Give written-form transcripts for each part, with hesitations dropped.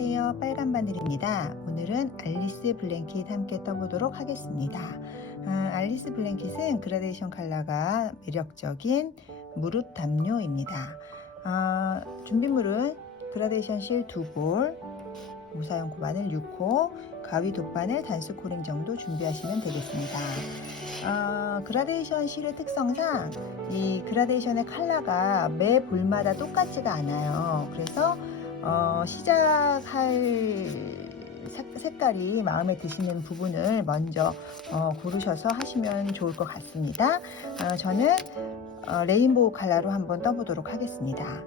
안녕하세요. 빨간바늘입니다. 오늘은 알리스 블랭킷 함께 떠보도록 하겠습니다. 알리스 블랭킷은 그라데이션 컬러가 매력적인 무릇 담요입니다. 준비물은 그라데이션 실 2볼, 무사용 고바늘 6호, 가위 돗바늘 단수 코링 정도 준비하시면 되겠습니다. 그라데이션 실의 특성상 이 그라데이션의 컬러가 매 볼마다 똑같지가 않아요. 그래서 시작할 색깔이 마음에 드시는 부분을 먼저 고르셔서 하시면 좋을 것 같습니다. 저는 레인보우 컬러로 한번 떠보도록 하겠습니다.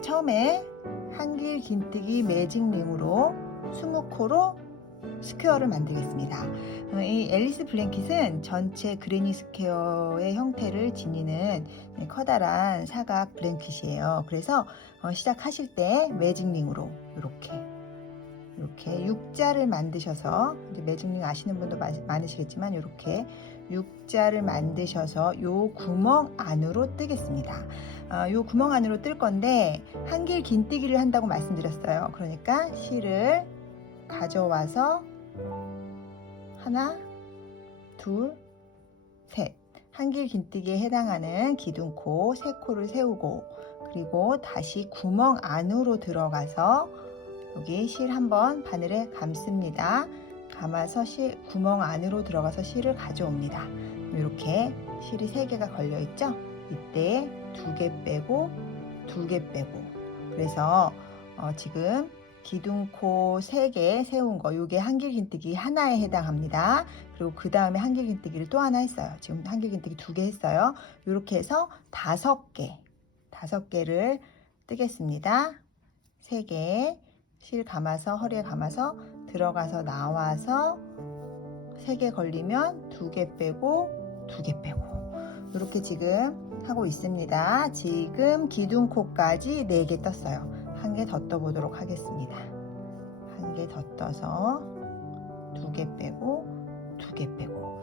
처음에 한길 긴뜨기 매직링으로 20코로 스퀘어를 만들겠습니다. 이 앨리스 블랭킷은 전체 그레니 스퀘어의 형태를 지니는 커다란 사각 블랭킷이에요. 그래서 시작하실 때 매직링으로 이렇게 U자를 만드셔서, 이제 매직링 아시는 분도 많으시겠지만 이렇게 U자를 만드셔서 요 구멍 안으로 뜨겠습니다. 요 구멍 안으로 뜰 건데 한길 긴뜨기를 한다고 말씀드렸어요. 그러니까 실을 가져와서 하나, 둘, 셋, 한길 긴뜨기에 해당하는 기둥코 3코를 세우고, 그리고 다시 구멍 안으로 들어가서 여기 실 한번 바늘에 감습니다. 감아서 구멍 안으로 들어가서 실을 가져옵니다. 이렇게 실이 3개가 걸려 있죠. 이때 2개 빼고 2개 빼고, 그래서 지금 기둥코 3개 세운 거, 요게 한길 긴뜨기 하나에 해당합니다. 그리고 그 다음에 한길 긴뜨기를 또 하나 했어요. 지금 한길 긴뜨기 2개 했어요. 이렇게 해서 5개를 뜨겠습니다. 3개 실 감아서 허리에 감아서 들어가서 나와서 3개 걸리면 2개 빼고 2개 빼고, 이렇게 지금 하고 있습니다. 지금 기둥코까지 4개 떴어요. 한 개 더 떠보도록 하겠습니다. 한 개 더 떠서 2개 빼고 2개 빼고,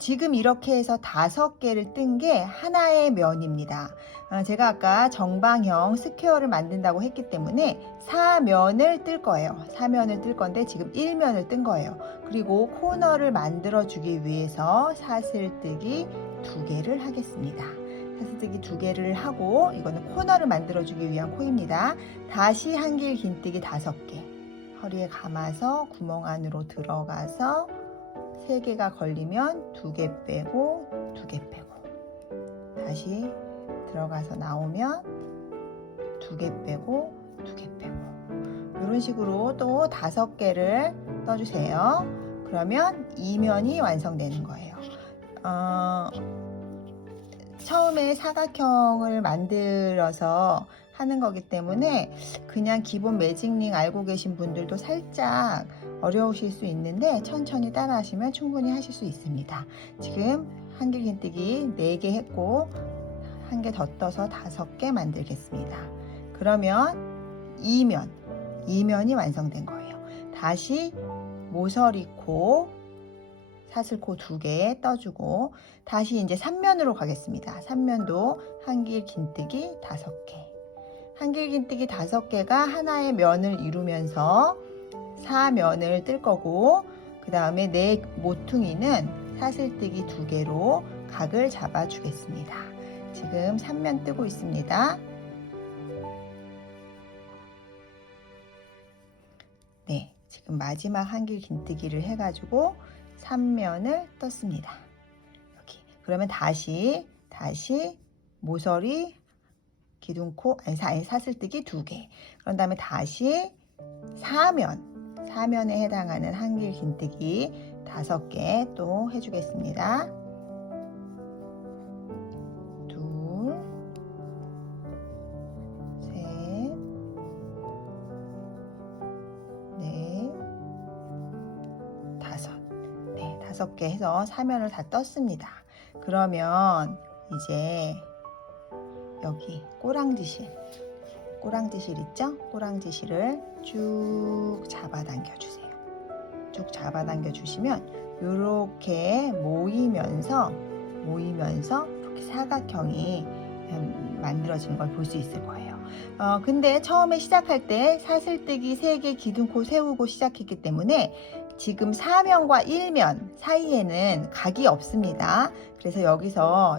지금 이렇게 해서 5개를 뜬 게 하나의 면입니다. 제가 아까 정방형 스퀘어를 만든다고 했기 때문에 4면을 뜰 거예요. 4면을 뜰 건데 지금 1면을 뜬 거예요. 그리고 코너를 만들어 주기 위해서 사슬뜨기 2개를 하겠습니다. 사슬뜨기 2개를 하고, 이거는 코너를 만들어 주기 위한 코입니다. 다시 한길 긴뜨기 5개, 허리에 감아서 구멍 안으로 들어가서 3개가 걸리면 2개 빼고 2개 빼고, 다시 들어가서 나오면 2개 빼고 2개 빼고, 이런 식으로 또 5개를 떠주세요. 그러면 2면이 완성되는 거예요. 처음에 사각형을 만들어서 하는 거기 때문에 그냥 기본 매직링 알고 계신 분들도 살짝 어려우실 수 있는데 천천히 따라 하시면 충분히 하실 수 있습니다. 지금 한길 긴뜨기 4개 했고 한 개 더 떠서 5개 만들겠습니다. 그러면 2면이 완성된 거예요. 다시 모서리코, 사슬코 2개 떠주고, 다시 이제 3면으로 가겠습니다. 3면도 한길 긴뜨기 5개, 한길 긴뜨기 5개가 하나의 면을 이루면서 4면을 뜰 거고, 그 다음에 내 모퉁이는 사슬뜨기 2개로 각을 잡아 주겠습니다. 지금 3면 뜨고 있습니다. 네, 지금 마지막 한길 긴뜨기를 해가지고 3면을 떴습니다. 여기. 그러면 다시 모서리, 기둥코, 사슬뜨기 2개. 그런 다음에 다시 4면에 해당하는 한길 긴뜨기 5개 또 해주겠습니다. 둘, 셋, 넷, 5개 해서 4면을 다 떴습니다. 그러면 이제 여기 꼬랑지실 있죠? 꼬랑지실을 쭉 잡아당겨 주세요. 쭉 잡아당겨 주시면 이렇게 모이면서 이렇게 사각형이 만들어지는 걸 볼 수 있을 거예요. 근데 처음에 시작할 때 사슬뜨기 3개 기둥코 세우고 시작했기 때문에 지금 4면과 1면 사이에는 각이 없습니다. 그래서 여기서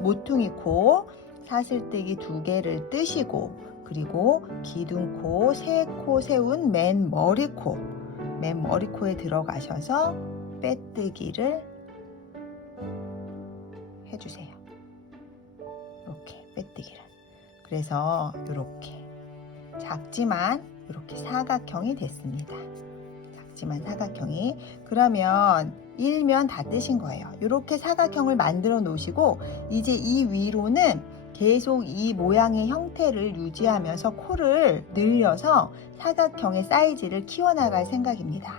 모퉁이 코 사슬뜨기 2개를 뜨시고, 그리고 기둥코 3코 세운 맨 머리코에 들어가셔서 빼뜨기를 해주세요. 이렇게 빼뜨기를. 그래서 이렇게 작지만 이렇게 사각형이 됐습니다. 작지만 사각형이. 그러면 1면 다 뜨신 거예요. 이렇게 사각형을 만들어 놓으시고, 이제 이 위로는 계속 이 모양의 형태를 유지하면서 코를 늘려서 사각형의 사이즈를 키워나갈 생각입니다.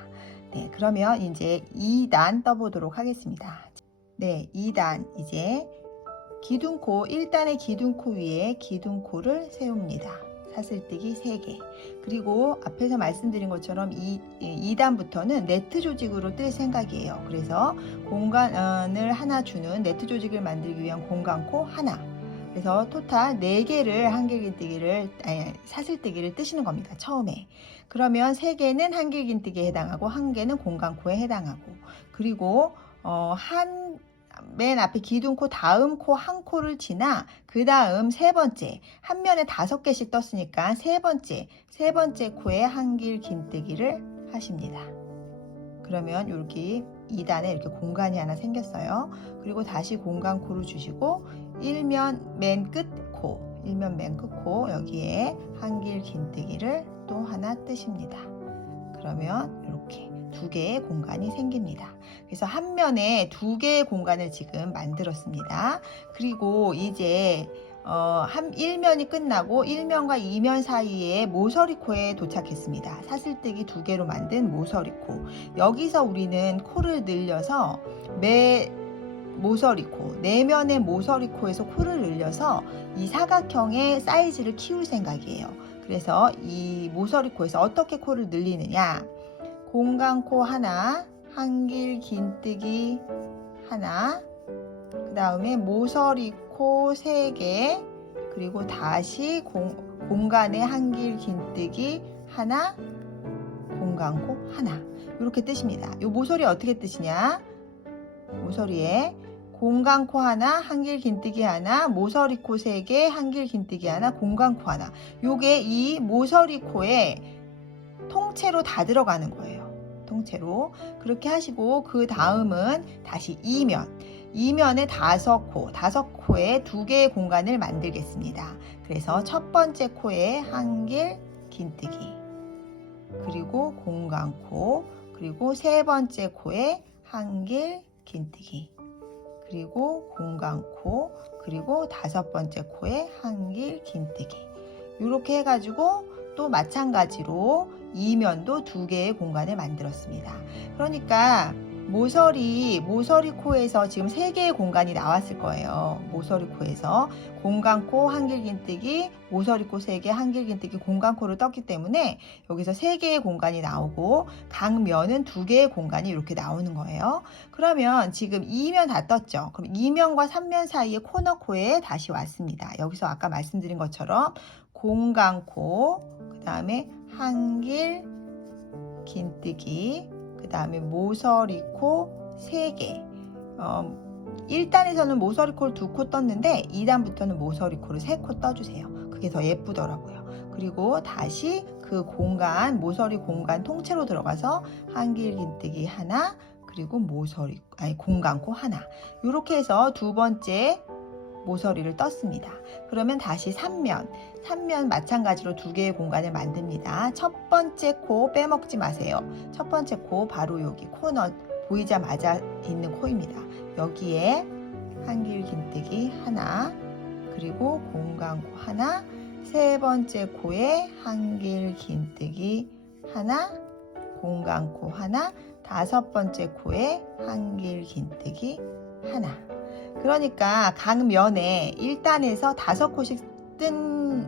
네, 그러면 이제 2단 떠보도록 하겠습니다. 네, 2단 이제 기둥코, 1단의 기둥코 위에 기둥코를 세웁니다. 사슬뜨기 3개. 그리고 앞에서 말씀드린 것처럼 2단부터는 네트 조직으로 뜰 생각이에요. 그래서 공간을 하나 주는 네트 조직을 만들기 위한 공간코 하나. 그래서 토탈 4개를 사슬뜨기를 뜨시는 겁니다. 처음에. 그러면 3개는 한길긴뜨기에 해당하고 1개는 공간코에 해당하고, 그리고 맨 앞에 기둥코 다음 코 한 코를 지나 그 다음 세 번째, 한 면에 5개씩 떴으니까 세 번째 코에 한길긴뜨기를 하십니다. 그러면 여기 2단에 이렇게 공간이 하나 생겼어요. 그리고 다시 공간코를 주시고 1면 맨 끝코 여기에 한길긴뜨기를 또 하나 뜨십니다. 그러면 이렇게 2개의 공간이 생깁니다. 그래서 한 면에 2개의 공간을 지금 만들었습니다. 그리고 이제 1면이 끝나고 1면과 2면 사이에 모서리코에 도착했습니다. 사슬뜨기 2개로 만든 모서리코. 여기서 우리는 코를 늘려서 모서리코, 4면의 모서리코에서 코를 늘려서 이 사각형의 사이즈를 키울 생각이에요. 그래서 이 모서리코에서 어떻게 코를 늘리느냐, 공간코 하나, 한길긴뜨기 하나, 그 다음에 모서리코 3개, 그리고 다시 공간에 한길긴뜨기 하나, 공간코 하나, 이렇게 뜨십니다. 이 모서리 어떻게 뜨시냐, 모서리에 공간코 하나, 한길긴뜨기 하나, 모서리코 3개, 한길긴뜨기 하나, 공간코 하나. 요게 이 모서리코에 통째로 다 들어가는 거예요. 통째로. 그렇게 하시고 그 다음은 다시 2면에 5코에 2개의 공간을 만들겠습니다. 그래서 첫 번째 코에 한길긴뜨기, 그리고 공간코, 그리고 세 번째 코에 한길긴뜨기, 그리고 공간코, 그리고 5번째 코에 한길긴뜨기. 이렇게 해가지고 또 마찬가지로 2면도 2개의 공간을 만들었습니다. 그러니까 모서리코에서 지금 3개의 공간이 나왔을 거예요. 모서리코에서 공간코, 한길긴뜨기, 모서리코 3개, 한길긴뜨기, 공간코를 떴기 때문에 여기서 3개의 공간이 나오고 각 면은 2개의 공간이 이렇게 나오는 거예요. 그러면 지금 2면 다 떴죠. 그럼 2면과 3면 사이에 코너코에 다시 왔습니다. 여기서 아까 말씀드린 것처럼 공간코, 그 다음에 한길긴뜨기, 그 다음에 모서리코 3개. 1단에서는 모서리코를 2코 떴는데 2단부터는 모서리코를 3코 떠주세요. 그게 더 예쁘더라고요. 그리고 다시 그 공간, 모서리 공간 통째로 들어가서 한길긴뜨기 하나, 그리고 공간코 하나. 이렇게 해서 2번째 모서리를 떴습니다. 그러면 다시 3면 마찬가지로 2개의 공간을 만듭니다. 첫 번째 코 빼먹지 마세요. 첫 번째 코 바로 여기 코너 보이자마자 있는 코입니다. 여기에 한길긴뜨기 하나, 그리고 공간코 하나, 세 번째 코에 한길긴뜨기 하나, 공간코 하나, 5번째 코에 한길긴뜨기 하나. 그러니까 각 면에 1단에서 5코씩 뜬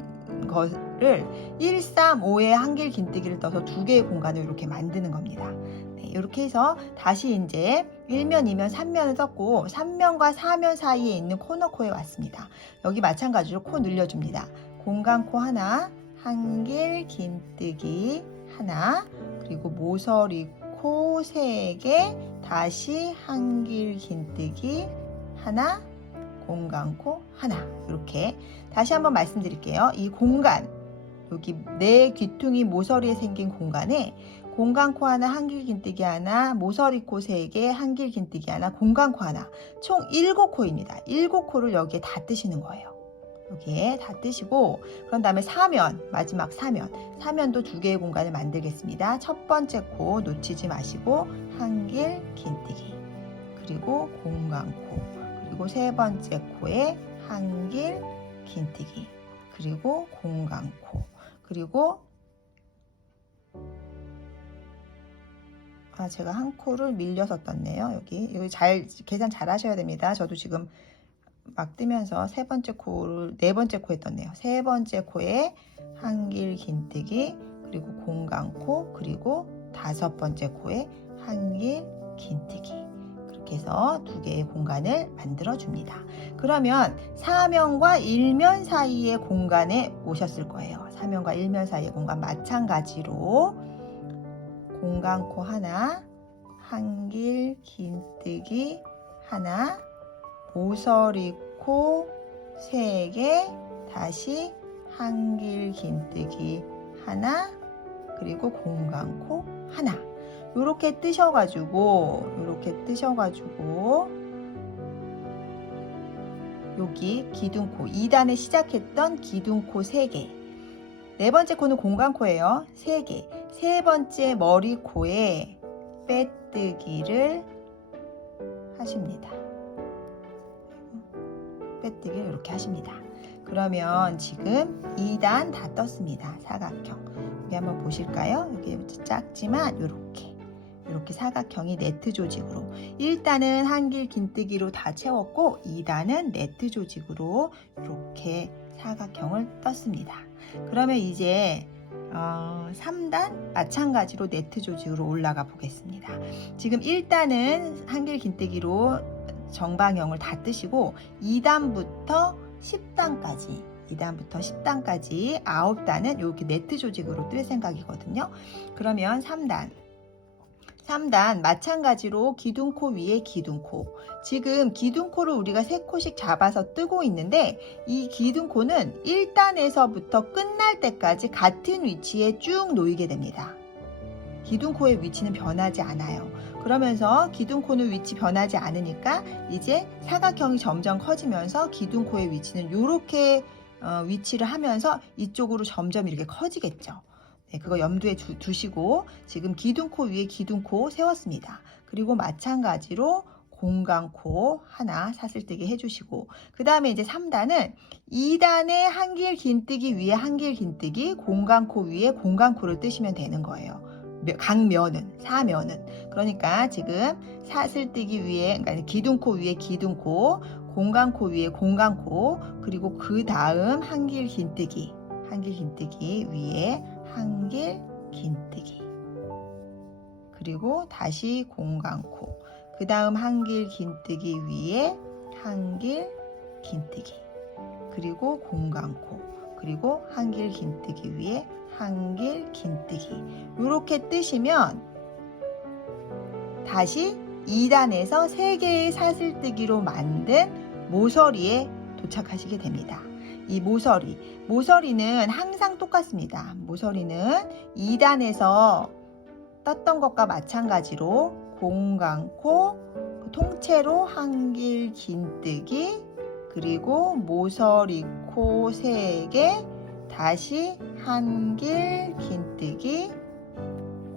거를 1, 3, 5에 한길긴뜨기를 떠서 2개의 공간을 이렇게 만드는 겁니다. 네, 이렇게 해서 다시 이제 1면, 2면, 3면을 떴고 3면과 4면 사이에 있는 코너코에 왔습니다. 여기 마찬가지로 코 늘려줍니다. 공간코 하나, 한길 긴뜨기 하나, 그리고 모서리코 3개, 다시 한길 긴뜨기 하나, 공간코 하나. 이렇게 다시 한번 말씀드릴게요. 이 공간, 여기 내 귀퉁이 모서리에 생긴 공간에 공간코 하나, 한길 긴뜨기 하나, 모서리코 3개, 한길 긴뜨기 하나, 공간코 하나, 총 7코입니다. 7코를 여기에 다 뜨시는 거예요. 여기에 다 뜨시고, 그런 다음에 사면, 마지막 사면도 2개의 공간을 만들겠습니다. 첫 번째 코 놓치지 마시고 한길 긴뜨기, 그리고 공간코, 그리고 세 번째 코에 한길 긴뜨기, 그리고 공간코, 그리고 제가 한 코를 밀려서 떴네요. 여기 계산 잘 하셔야 됩니다. 저도 지금 막 뜨면서 네 번째 코에 떴네요. 세 번째 코에 한길 긴뜨기, 그리고 공간코, 그리고 5번째 코에 한길 긴뜨기. 그렇게 해서 2개의 공간을 만들어 줍니다. 그러면 사면과 일면 사이의 공간에 오셨을 거예요. 사면과 일면 사이의 공간 마찬가지로 공간코 하나, 한길 긴뜨기 하나, 모서리코 3개, 다시 한길 긴뜨기 하나, 그리고 공간코 하나. 이렇게 뜨셔가지고 여기 기둥코 2단에 시작했던 기둥코 3개, 네 번째 코는 공간코예요. 3개, 세 번째 머리코에 빼뜨기를 하십니다. 빼뜨기를 이렇게 하십니다. 그러면 지금 2단 다 떴습니다. 사각형. 여기 한번 보실까요? 여기 작지만 이렇게 사각형이 네트 조직으로, 1단은 한길 긴뜨기로 다 채웠고 2단은 네트 조직으로 이렇게 사각형을 떴습니다. 그러면 이제 3단 마찬가지로 네트 조직으로 올라가 보겠습니다. 지금 1단은 한길 긴뜨기로 정방형을 다 뜨시고 2단부터 10단까지 9단은 이렇게 네트 조직으로 뜰 생각이거든요. 그러면 3단 마찬가지로 기둥코 위에 기둥코, 지금 기둥코를 우리가 3코씩 잡아서 뜨고 있는데 이 기둥코는 1단에서부터 끝날 때까지 같은 위치에 쭉 놓이게 됩니다. 기둥코의 위치는 변하지 않아요. 그러면서 기둥코는 위치 변하지 않으니까 이제 사각형이 점점 커지면서 기둥코의 위치는 이렇게 위치를 하면서 이쪽으로 점점 이렇게 커지겠죠. 네, 그거 염두에 두시고 지금 기둥코 위에 기둥코 세웠습니다. 그리고 마찬가지로 공간코 하나 사슬뜨기 해주시고, 그 다음에 이제 3단은 2단에 한길 긴뜨기 위에 한길 긴뜨기, 공간코 위에 공간코를 뜨시면 되는 거예요. 사면은. 그러니까 지금 사슬뜨기 위에, 그러니까 기둥코 위에 기둥코, 공간코 위에 공간코, 그리고 그 다음 한길 긴뜨기 위에 한길 긴뜨기, 그리고 다시 공간코, 그 다음 한길 긴뜨기 위에 한길 긴뜨기, 그리고 공간코, 그리고 한길 긴뜨기 위에 한길 긴뜨기. 이렇게 뜨시면 다시 2단에서 3개의 사슬뜨기로 만든 모서리에 도착하시게 됩니다. 이 모서리는 항상 똑같습니다. 모서리는 2단에서 떴던 것과 마찬가지로 공간코, 통째로 한길 긴뜨기, 그리고 모서리코 3개, 다시 한길 긴뜨기,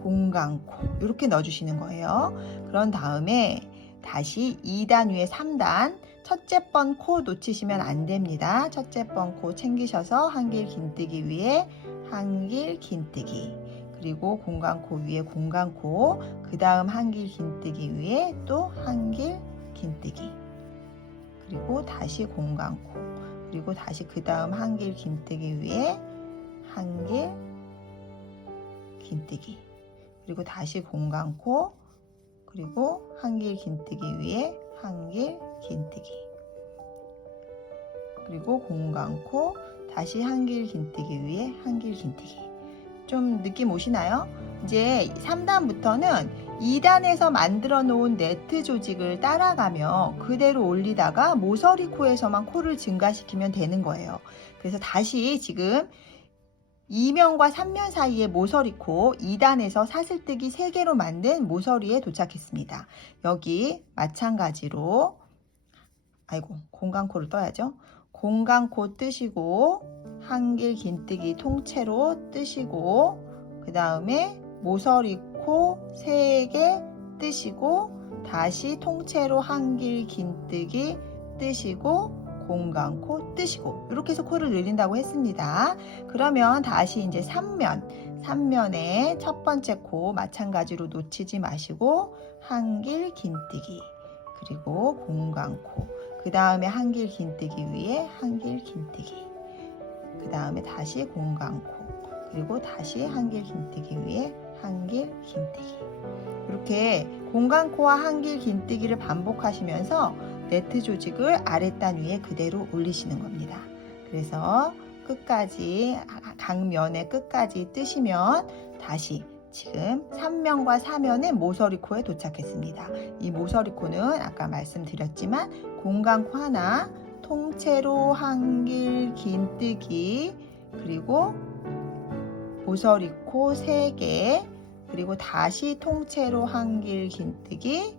공간코 이렇게 넣어주시는 거예요. 그런 다음에 다시 2단 위에 3단, 첫째 번 코 놓치시면 안 됩니다. 첫째 번 코 챙기셔서 한길 긴뜨기 위에 한길 긴뜨기, 그리고 공간코 위에 공간코, 그 다음 한길 긴뜨기 위에 또 한길 긴뜨기, 그리고 다시 공간코, 그리고 다시 그 다음 한길 긴뜨기 위에 한길 긴뜨기, 그리고 다시 공간코, 그리고 한길 긴뜨기 위에 한길 긴뜨기, 그리고 공간코, 다시 한길 긴뜨기 위에 한길 긴뜨기. 좀 느낌 오시나요? 이제 3단부터는 2단에서 만들어 놓은 네트 조직을 따라가며 그대로 올리다가 모서리 코에서만 코를 증가시키면 되는 거예요. 그래서 다시 지금 2면과 3면 사이의 모서리코 2단에서 사슬뜨기 3개로 만든 모서리에 도착했습니다. 여기 마찬가지로 공간코를 떠야죠. 공간코 뜨시고 한길 긴뜨기 통째로 뜨시고 그 다음에 모서리코 3개 뜨시고 다시 통째로 한길 긴뜨기 뜨시고 공간코 뜨시고 이렇게 해서 코를 늘린다고 했습니다. 그러면 다시 이제 3면에 첫 번째 코 마찬가지로 놓치지 마시고 한길 긴뜨기 그리고 공간코 그 다음에 한길 긴뜨기 위에 한길 긴뜨기 그 다음에 다시 공간코 그리고 다시 한길 긴뜨기 위에 한길 긴뜨기 이렇게 공간코와 한길 긴뜨기를 반복하시면서 네트 조직을 아랫단 위에 그대로 올리시는 겁니다. 그래서 끝까지 각 면의 끝까지 뜨시면 다시 지금 3면과 4면의 모서리코에 도착했습니다. 이 모서리코는 아까 말씀드렸지만 공간코 하나, 통째로 한길 긴뜨기 그리고 모서리코 3개 그리고 다시 통째로 한길 긴뜨기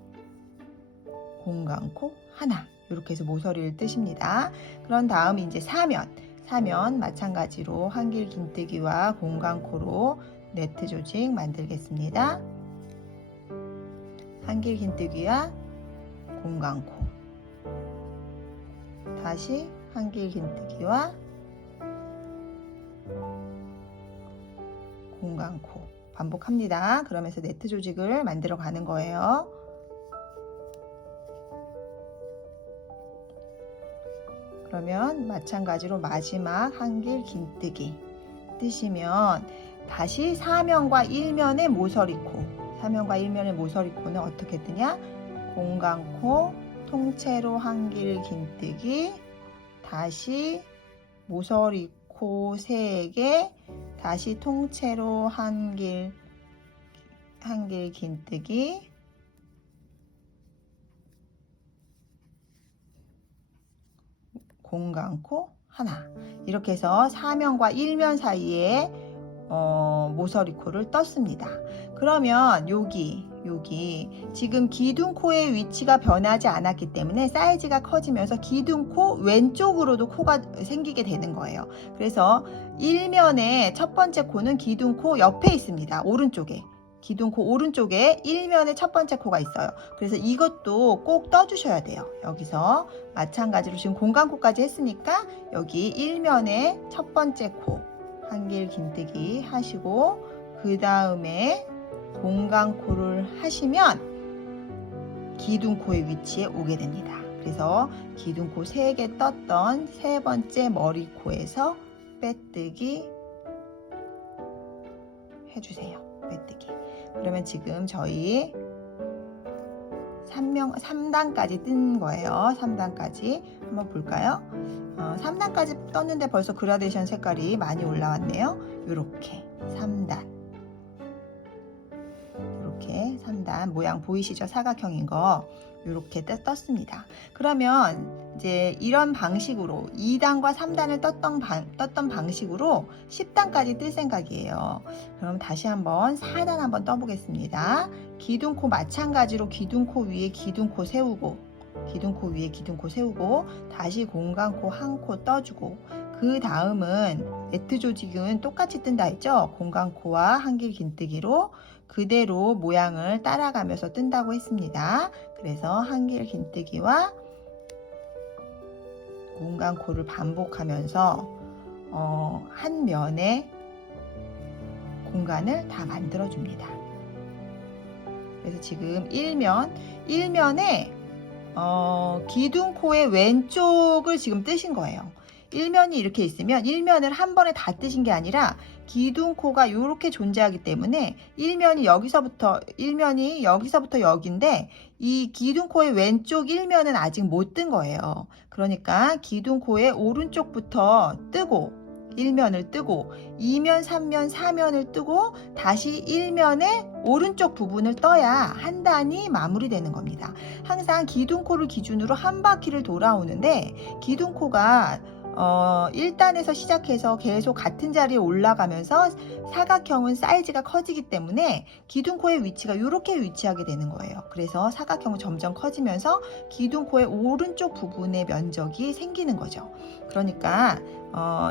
공간코 하나 이렇게 해서 모서리를 뜨십니다. 그런 다음 이제 4면 마찬가지로 한길 긴뜨기와 공간코로 네트 조직 만들겠습니다. 한길 긴뜨기와 공간코 다시 한길 긴뜨기와 공간코 반복합니다. 그러면서 네트 조직을 만들어 가는 거예요. 그러면 마찬가지로 마지막 한길 긴뜨기 뜨시면 다시 4면과 1면의 모서리코 4면과 1면의 모서리코는 어떻게 뜨냐? 공간코 통째로 한길 긴뜨기 다시 모서리코 3개 다시 통째로 한길 긴뜨기 공간코 하나 이렇게 해서 4면과 1면 사이에 모서리코를 떴습니다. 그러면 여기 지금 기둥코의 위치가 변하지 않았기 때문에 사이즈가 커지면서 기둥코 왼쪽으로도 코가 생기게 되는 거예요. 그래서 1면의 첫 번째 코는 기둥코 옆에 있습니다. 오른쪽에 기둥코 오른쪽에 1면에 첫 번째 코가 있어요. 그래서 이것도 꼭 떠주셔야 돼요. 여기서 마찬가지로 지금 공간코까지 했으니까 여기 1면에 첫 번째 코 한길 긴뜨기 하시고 그 다음에 공간코를 하시면 기둥코의 위치에 오게 됩니다. 그래서 기둥코 3개 떴던 세 번째 머리코에서 빼뜨기 해주세요. 빼뜨기. 그러면 지금 저희 3단까지 뜬 거예요. 3단까지 한번 볼까요? 3단까지 떴는데 벌써 그라데이션 색깔이 많이 올라왔네요. 이렇게 3단 이렇게 3단 모양 보이시죠? 사각형인 거 이렇게 떴습니다. 그러면 이제 이런 방식으로 2단과 3단을 떴던 방식으로 10단까지 뜰 생각이에요. 그럼 다시 한번 4단 한번 떠보겠습니다. 기둥코 마찬가지로 기둥코 위에 기둥코 세우고 기둥코 위에 기둥코 세우고 다시 공간코 한 코 떠주고 그 다음은 네트 조직은 똑같이 뜬다 했죠? 공간코와 한길 긴뜨기로 그대로 모양을 따라가면서 뜬다고 했습니다. 그래서 한길 긴뜨기와 공간코를 반복하면서 한 면의 공간을 다 만들어 줍니다. 그래서 지금 1면에 기둥코의 왼쪽을 지금 뜨신 거예요. 1면이 이렇게 있으면 1면을 한 번에 다 뜨신 게 아니라 기둥코가 이렇게 존재하기 때문에 1면이 여기서부터 여기인데 이 기둥코의 왼쪽 1면은 아직 못 뜬 거예요. 그러니까 기둥코의 오른쪽부터 뜨고 1면을 뜨고 2면, 3면, 4면을 뜨고 다시 1면의 오른쪽 부분을 떠야 한 단이 마무리되는 겁니다. 항상 기둥코를 기준으로 한 바퀴를 돌아오는데 기둥코가 1단에서 시작해서 계속 같은 자리에 올라가면서 사각형은 사이즈가 커지기 때문에 기둥코의 위치가 이렇게 위치하게 되는 거예요. 그래서 사각형은 점점 커지면서 기둥코의 오른쪽 부분의 면적이 생기는 거죠. 그러니까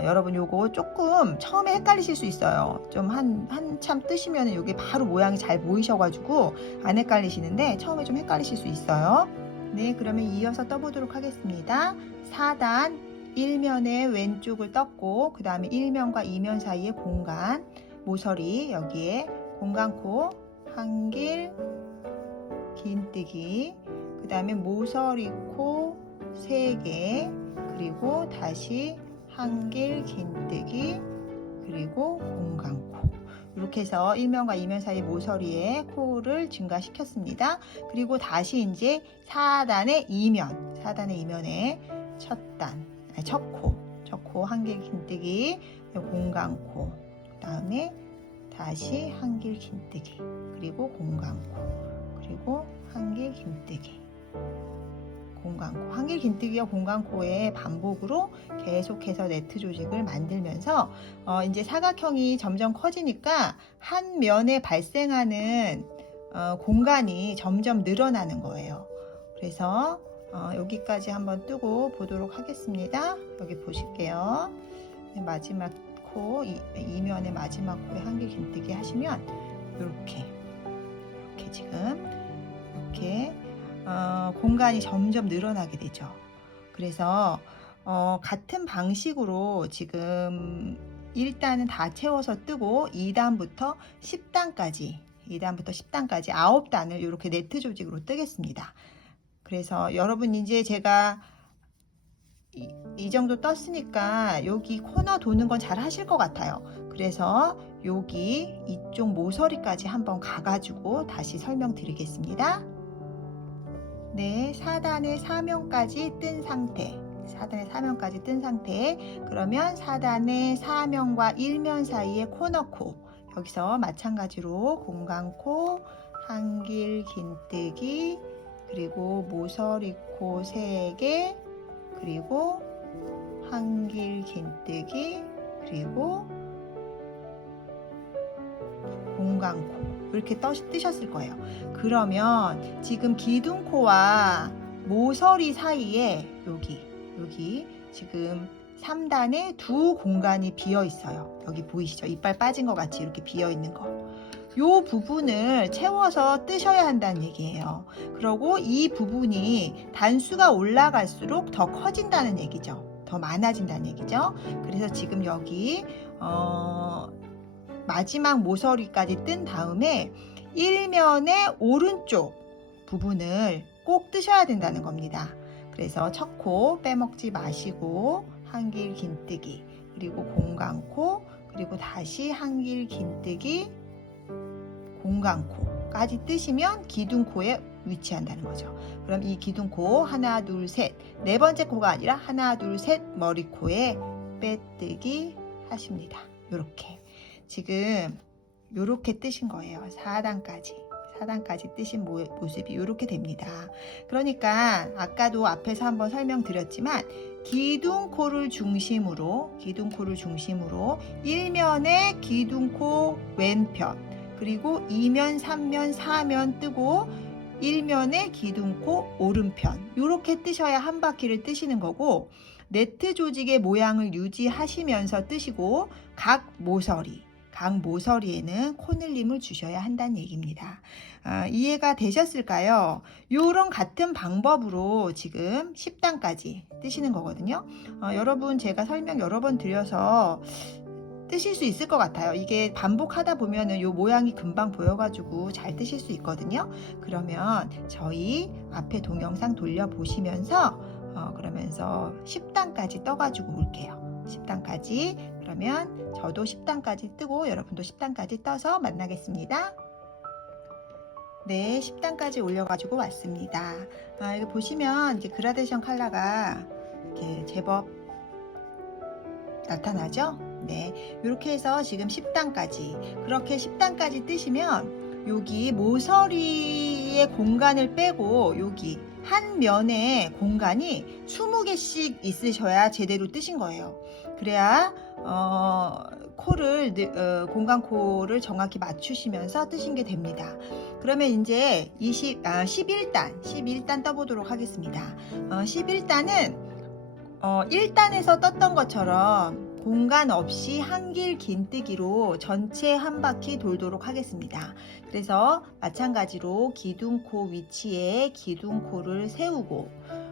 여러분 요거 조금 처음에 헷갈리실 수 있어요. 좀 한참 뜨시면 여기 바로 모양이 잘 보이셔가지고 안 헷갈리시는데 처음에 좀 헷갈리실 수 있어요. 네, 그러면 이어서 떠보도록 하겠습니다. 4단 1면의 왼쪽을 떴고 그 다음에 1면과 2면 사이에 공간, 모서리 여기에 공간코, 한길, 긴뜨기, 그 다음에 모서리코 3개, 그리고 다시 한길, 긴뜨기, 그리고 공간코. 이렇게 해서 1면과 2면 사이 모서리에 코를 증가시켰습니다. 그리고 다시 이제 4단의 2면에 첫 코, 한길 긴뜨기, 공간코, 그 다음에 다시 한길 긴뜨기, 그리고 공간코, 그리고 한길 긴뜨기, 공간코, 한길 긴뜨기와 공간코의 반복으로 계속해서 네트 조직을 만들면서 이제 사각형이 점점 커지니까 한 면에 발생하는 공간이 점점 늘어나는 거예요. 그래서 여기까지 한번 뜨고 보도록 하겠습니다. 여기 보실게요. 마지막 코, 2면의 마지막 코에 한길 긴뜨기 하시면 이렇게 지금 이렇게 공간이 점점 늘어나게 되죠. 그래서 같은 방식으로 지금 1단은 다 채워서 뜨고 2단부터 10단까지 9단을 이렇게 네트 조직으로 뜨겠습니다. 그래서 여러분 이제 제가 이 정도 떴으니까 여기 코너 도는 건 잘 하실 것 같아요. 그래서 여기 이쪽 모서리까지 한번 가가지고 다시 설명드리겠습니다. 네, 4단의 4면까지 뜬 상태. 4단의 4면까지 뜬 상태. 그러면 4단의 4면과 1면 사이에 코너코. 여기서 마찬가지로 공간코, 한길 긴뜨기, 그리고 모서리코 3개, 그리고 한길 긴뜨기, 그리고 공간코 이렇게 뜨셨을 거예요. 그러면 지금 기둥코와 모서리 사이에 여기 지금 3단에 두 공간이 비어 있어요. 여기 보이시죠? 이빨 빠진 것 같이 이렇게 비어 있는 거. 요 부분을 채워서 뜨셔야 한다는 얘기예요. 그리고 이 부분이 단수가 올라갈수록 더 커진다는 얘기죠. 더 많아진다는 얘기죠. 그래서 지금 여기 마지막 모서리까지 뜬 다음에 1면의 오른쪽 부분을 꼭 뜨셔야 된다는 겁니다. 그래서 첫 코 빼먹지 마시고 한길 긴뜨기, 그리고 공간코, 그리고 다시 한길 긴뜨기, 공간코까지 뜨시면 기둥코에 위치한다는 거죠. 그럼 이 기둥코 하나 둘 셋, 네 번째 코가 아니라 하나 둘 셋 머리코에 빼뜨기 하십니다. 요렇게 지금 요렇게 뜨신 거예요. 4단까지 뜨신 모습이 이렇게 됩니다. 그러니까 아까도 앞에서 한번 설명드렸지만 기둥코를 중심으로 1면의 기둥코 왼편, 그리고 2면, 3면, 4면 뜨고 1면의 기둥코 오른편 이렇게 뜨셔야 한 바퀴를 뜨시는 거고, 네트 조직의 모양을 유지하시면서 뜨시고 각 모서리에는 코늘림을 주셔야 한다는 얘기입니다. 이해가 되셨을까요? 이런 같은 방법으로 지금 10단까지 뜨시는 거거든요. 여러분 제가 설명 여러 번 드려서 뜨실 수 있을 것 같아요. 이게 반복하다 보면은 요 모양이 금방 보여가지고 잘 뜨실 수 있거든요. 그러면 저희 앞에 동영상 돌려보시면서 그러면서 10단까지 떠가지고 올게요. 10단까지. 그러면 저도 10단까지 뜨고 여러분도 10단까지 떠서 만나겠습니다. 네, 10단까지 올려가지고 왔습니다. 여기 보시면 이제 그라데이션 컬러가 이렇게 제법 나타나죠? 네, 이렇게 해서 지금 10단까지, 그렇게 10단까지 뜨시면 여기 모서리의 공간을 빼고 여기 한 면에 공간이 20개씩 있으셔야 제대로 뜨신 거예요. 그래야 공간코를 정확히 맞추시면서 뜨신 게 됩니다. 그러면 이제 11단 떠보도록 하겠습니다. 11단은 1단에서 떴던 것처럼 공간 없이 한길 긴뜨기로 전체 한 바퀴 돌도록 하겠습니다. 그래서 마찬가지로 기둥코 위치에 기둥코를 세우고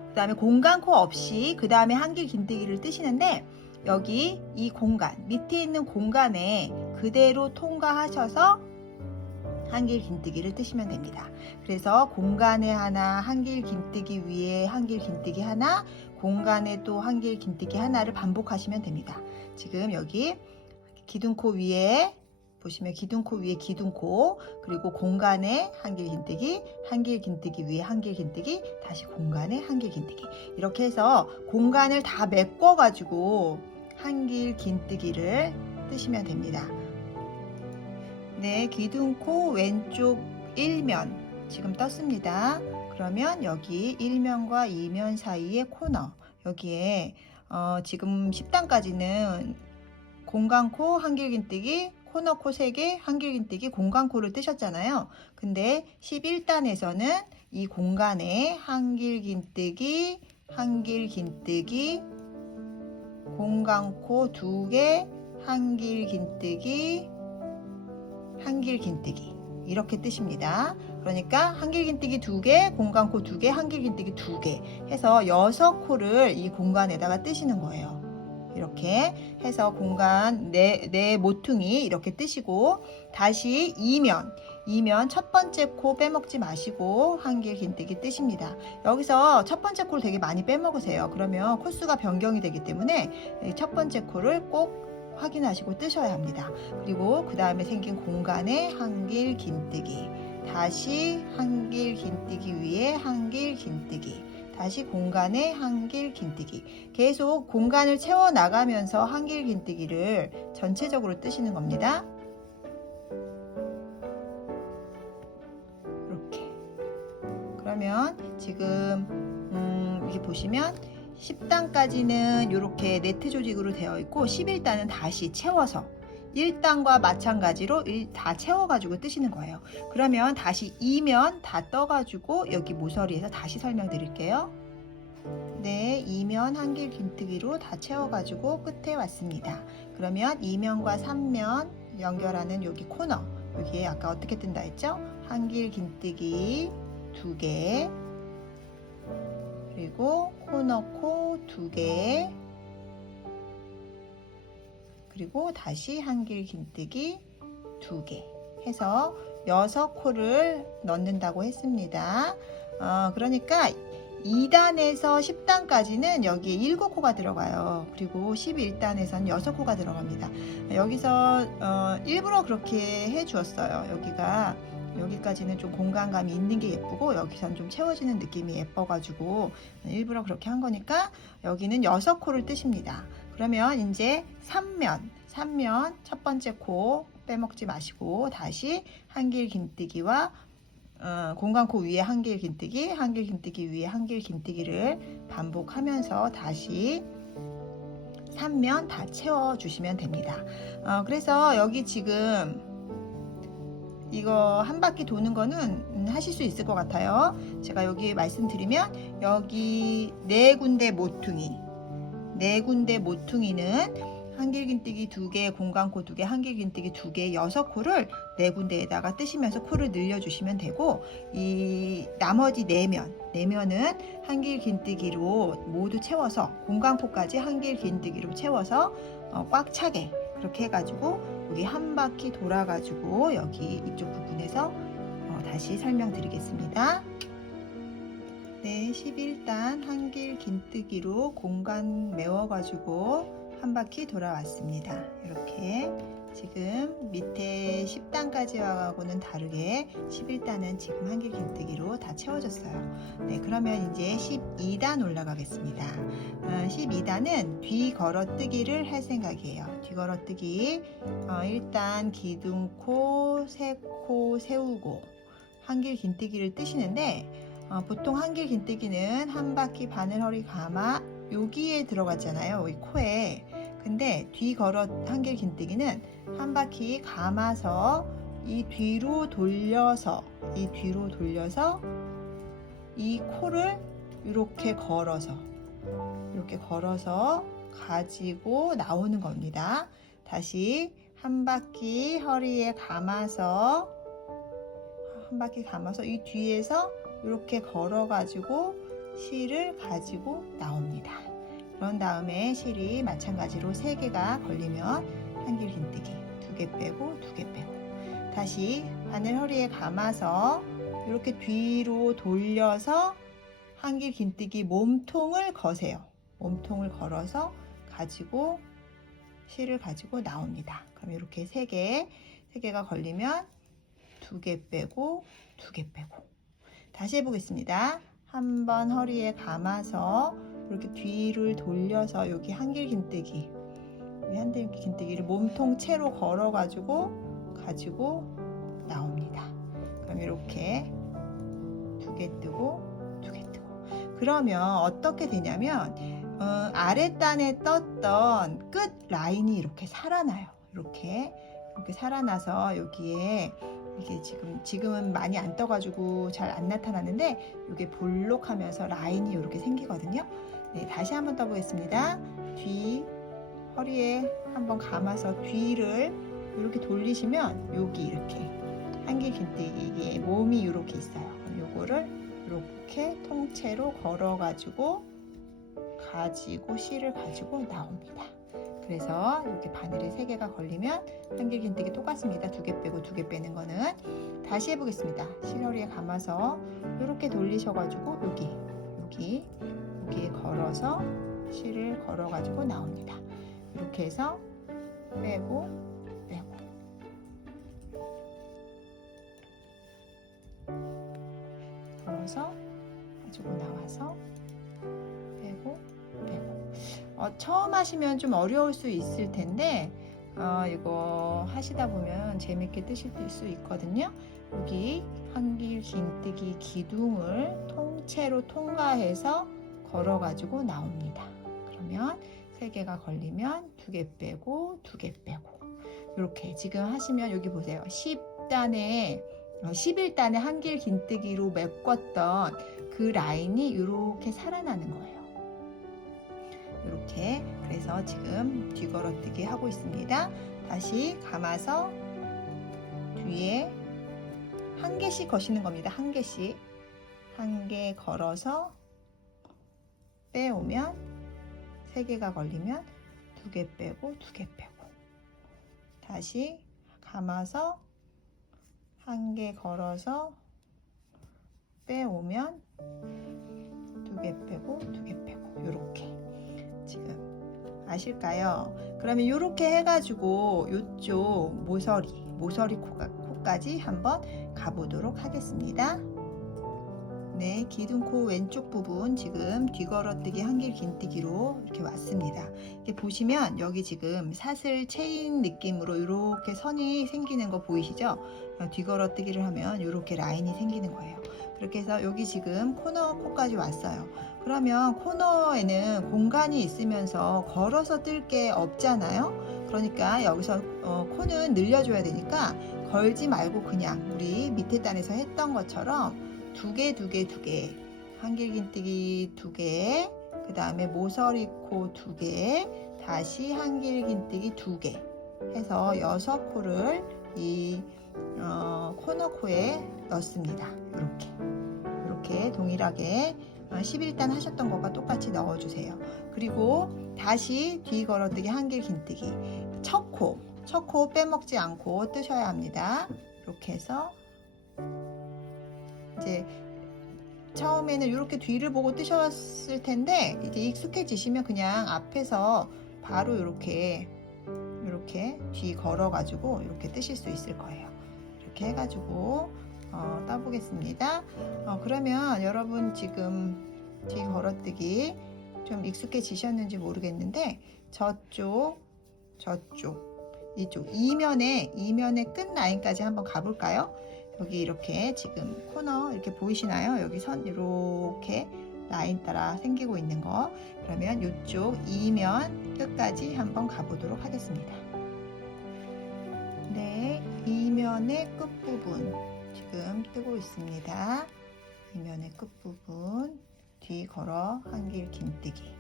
그 다음에 공간코 없이 그 다음에 한길 긴뜨기를 뜨시는데 여기 이 공간 밑에 있는 공간에 그대로 통과하셔서 한길 긴뜨기를 뜨시면 됩니다. 그래서 공간에 하나, 한길 긴뜨기 위에 한길 긴뜨기 하나, 공간에 또 한길 긴뜨기 하나를 반복하시면 됩니다. 지금 여기 기둥코 위에 보시면 기둥코 위에 기둥코, 그리고 공간에 한길 긴뜨기, 한길 긴뜨기 위에 한길 긴뜨기, 다시 공간에 한길 긴뜨기, 이렇게 해서 공간을 다 메꿔 가지고 한길 긴뜨기를 뜨시면 됩니다. 네, 기둥코 왼쪽 1면 지금 떴습니다. 그러면 여기 1면과 2면 사이의 코너, 여기에 지금 10단까지는 공간코 한길 긴뜨기, 코너코 3개, 한길 긴뜨기, 공간코를 뜨셨잖아요. 근데 11단에서는 이 공간에 한길 긴뜨기, 한길 긴뜨기, 공간코 2개, 한길 긴뜨기, 한길 긴뜨기, 이렇게 뜨십니다. 그러니까 한길 긴뜨기 2개, 공간코 2개, 한길 긴뜨기 2개 해서 6코를 이 공간에다가 뜨시는 거예요. 이렇게 해서 공간 네 모퉁이 이렇게 뜨시고, 다시 2면 첫 번째 코 빼먹지 마시고 한길 긴뜨기 뜨십니다. 여기서 첫 번째 코를 되게 많이 빼먹으세요. 그러면 코수가 변경이 되기 때문에 첫 번째 코를 꼭 확인하시고 뜨셔야 합니다. 그리고 그 다음에 생긴 공간에 한길 긴뜨기, 다시 한길 긴뜨기 위에 한길 긴뜨기, 다시 공간에 한길 긴뜨기, 계속 공간을 채워 나가면서 한길 긴뜨기를 전체적으로 뜨시는 겁니다. 이렇게. 그러면 지금 이렇게 보시면 10단까지는 이렇게 네트 조직으로 되어 있고 11단은 다시 채워서 1단과 마찬가지로 다 채워가지고 뜨시는 거예요. 그러면 다시 2면 다 떠가지고 여기 모서리에서 다시 설명드릴게요. 네, 2면 한길 긴뜨기로 다 채워가지고 끝에 왔습니다. 그러면 2면과 3면 연결하는 여기 코너, 여기에 아까 어떻게 뜬다 했죠? 한길 긴뜨기 2개, 그리고 코너코 2개, 그리고 다시 한길 긴뜨기 2개 해서 6코를 넣는다고 했습니다. 그러니까 2단에서 10단까지는 여기에 7코가 들어가요. 그리고 11단에서는 6코가 들어갑니다. 여기서 일부러 그렇게 해 주었어요. 여기까지는 좀 공간감이 있는 게 예쁘고 여기서는 좀 채워지는 느낌이 예뻐가지고 일부러 그렇게 한 거니까 여기는 6코를 뜨십니다. 그러면 이제 3면 첫 번째 코 빼먹지 마시고 다시 한길 긴뜨기와 공간코 위에 한길 긴뜨기, 한길 긴뜨기 위에 한길 긴뜨기를 반복하면서 다시 3면 다 채워주시면 됩니다. 그래서 여기 지금 이거 한 바퀴 도는 거는 하실 수 있을 것 같아요. 제가 여기 말씀드리면 여기 네 군데 모퉁이는 한길 긴뜨기 2개, 공간코 2개, 한길 긴뜨기 2개, 6코를 네 군데에다가 뜨시면서 코를 늘려주시면 되고, 이 나머지 4면은 한길 긴뜨기로 모두 채워서 공간코까지 한길 긴뜨기로 채워서 꽉 차게 그렇게 해가지고 여기 한 바퀴 돌아가지고 여기 이쪽 부분에서 다시 설명드리겠습니다. 네, 11단 한길 긴뜨기로 공간 메워가지고 한 바퀴 돌아왔습니다. 이렇게 지금 밑에 10단까지 와가고는 다르게 11단은 지금 한길긴뜨기로 다 채워졌어요. 네, 그러면 이제 12단 올라가겠습니다. 12단은 뒤 걸어뜨기를 할 생각이에요. 뒤 걸어뜨기. 일단 기둥코, 세코 세우고 한길긴뜨기를 뜨시는데 보통 한길긴뜨기는 한 바퀴 바늘 허리 감아 여기에 들어갔잖아요. 이 코에. 근데 뒤 걸어 한길긴뜨기는 한 바퀴 감아서 이 뒤로 돌려서 이 코를 이렇게 걸어서 가지고 나오는 겁니다. 다시 한 바퀴 허리에 감아서 이 뒤에서 이렇게 걸어 가지고 실을 가지고 나옵니다. 그런 다음에 실이 마찬가지로 3개가 걸리면 한길긴뜨기 2개 빼고 2개 빼고 다시 바늘 허리에 감아서 이렇게 뒤로 돌려서 한길긴뜨기 몸통을 거세요. 몸통을 걸어서 가지고 실을 가지고 나옵니다. 그럼 이렇게 3개가 걸리면 2개 빼고 2개 빼고 다시 해보겠습니다. 한번 허리에 감아서 이렇게 뒤를 돌려서 여기 한길긴뜨기를 몸통채로 걸어 가지고 나옵니다. 그럼 이렇게 2개 뜨고 2개 뜨고 그러면 어떻게 되냐면 아랫단에 떴던 끝 라인이 이렇게 살아나요. 이렇게 살아나서 여기에 이게 지금은 많이 안 떠가지고 잘 안 나타나는데 이게 볼록하면서 라인이 이렇게 생기거든요. 네, 다시 한번 떠보겠습니다. 뒤 허리에 한번 감아서 뒤를 이렇게 돌리시면 여기 이렇게 한길긴뜨기에 몸이 이렇게 있어요. 그럼 요거를 이렇게 통째로 걸어 가지고 실을 가지고 나옵니다. 그래서 이렇게 바늘에 3개가 걸리면 한길긴뜨기 똑같습니다. 2개 빼고 2개 빼는 거는 다시 해보겠습니다. 실허리에 감아서 이렇게 돌리셔가지고 여기에 걸어서 실을 걸어가지고 나옵니다. 이렇게 해서 빼고 걸어서 가지고 나와서 빼고 처음 하시면 좀 어려울 수 있을 텐데 이거 하시다 보면 재밌게 뜨실 수 있거든요. 여기 한길긴뜨기 기둥을 통째로 통과해서 걸어 가지고 나옵니다. 그러면 3개가 걸리면 2개 빼고 2개 빼고 이렇게 지금 하시면 여기 보세요. 11단에 한길긴뜨기로 메꿨던 그 라인이 이렇게 살아나는 거예요. 이렇게 그래서 지금 뒤걸어뜨기 하고 있습니다. 다시 감아서 뒤에 1개씩 거시는 겁니다. 1개씩 1개 걸어서 빼오면 3개가 걸리면 2개 빼고 2개 빼고 다시 감아서 1개 걸어서 빼오면 2개 빼고 2개 빼고 이렇게 지금 아실까요? 그러면 이렇게 해가지고 이쪽 모서리 코까지 한번 가보도록 하겠습니다. 네, 기둥코 왼쪽 부분 지금 뒤걸어뜨기 한길긴뜨기로 이렇게 왔습니다. 이렇게 보시면 여기 지금 사슬 체인 느낌으로 이렇게 선이 생기는 거 보이시죠? 뒤걸어뜨기를 하면 이렇게 라인이 생기는 거예요. 그렇게 해서 여기 지금 코너 코까지 왔어요. 그러면 코너에는 공간이 있으면서 걸어서 뜰 게 없잖아요. 그러니까 여기서 코는 늘려줘야 되니까 걸지 말고 그냥 우리 밑에 단에서 했던 것처럼 2개 한길긴뜨기 2개 그 다음에 모서리코 2개 다시 한길긴뜨기 2개 해서 6코를 이 코너코에 넣습니다. 이렇게 동일하게 11단 하셨던 것과 똑같이 넣어주세요. 그리고 다시 뒤 걸어뜨기 한길긴뜨기 첫 코 빼먹지 않고 뜨셔야 합니다. 이렇게 해서 이제 처음에는 이렇게 뒤를 보고 뜨셨을 텐데 이제 익숙해지시면 그냥 앞에서 바로 이렇게 이렇게 뒤 걸어 가지고 이렇게 뜨실 수 있을 거예요. 이렇게 해가지고 떠보겠습니다. 그러면 여러분 지금 뒤 걸어뜨기 좀 익숙해지셨는지 모르겠는데 저쪽 이쪽 이면의 끝 라인까지 한번 가볼까요? 여기 이렇게 지금 코너 이렇게 보이시나요? 여기 선 이렇게 라인 따라 생기고 있는 거. 그러면 이쪽 이면 끝까지 한번 가보도록 하겠습니다. 네, 이면의 끝부분 지금 뜨고 있습니다. 이면의 끝부분 뒤 걸어 한길 긴뜨기.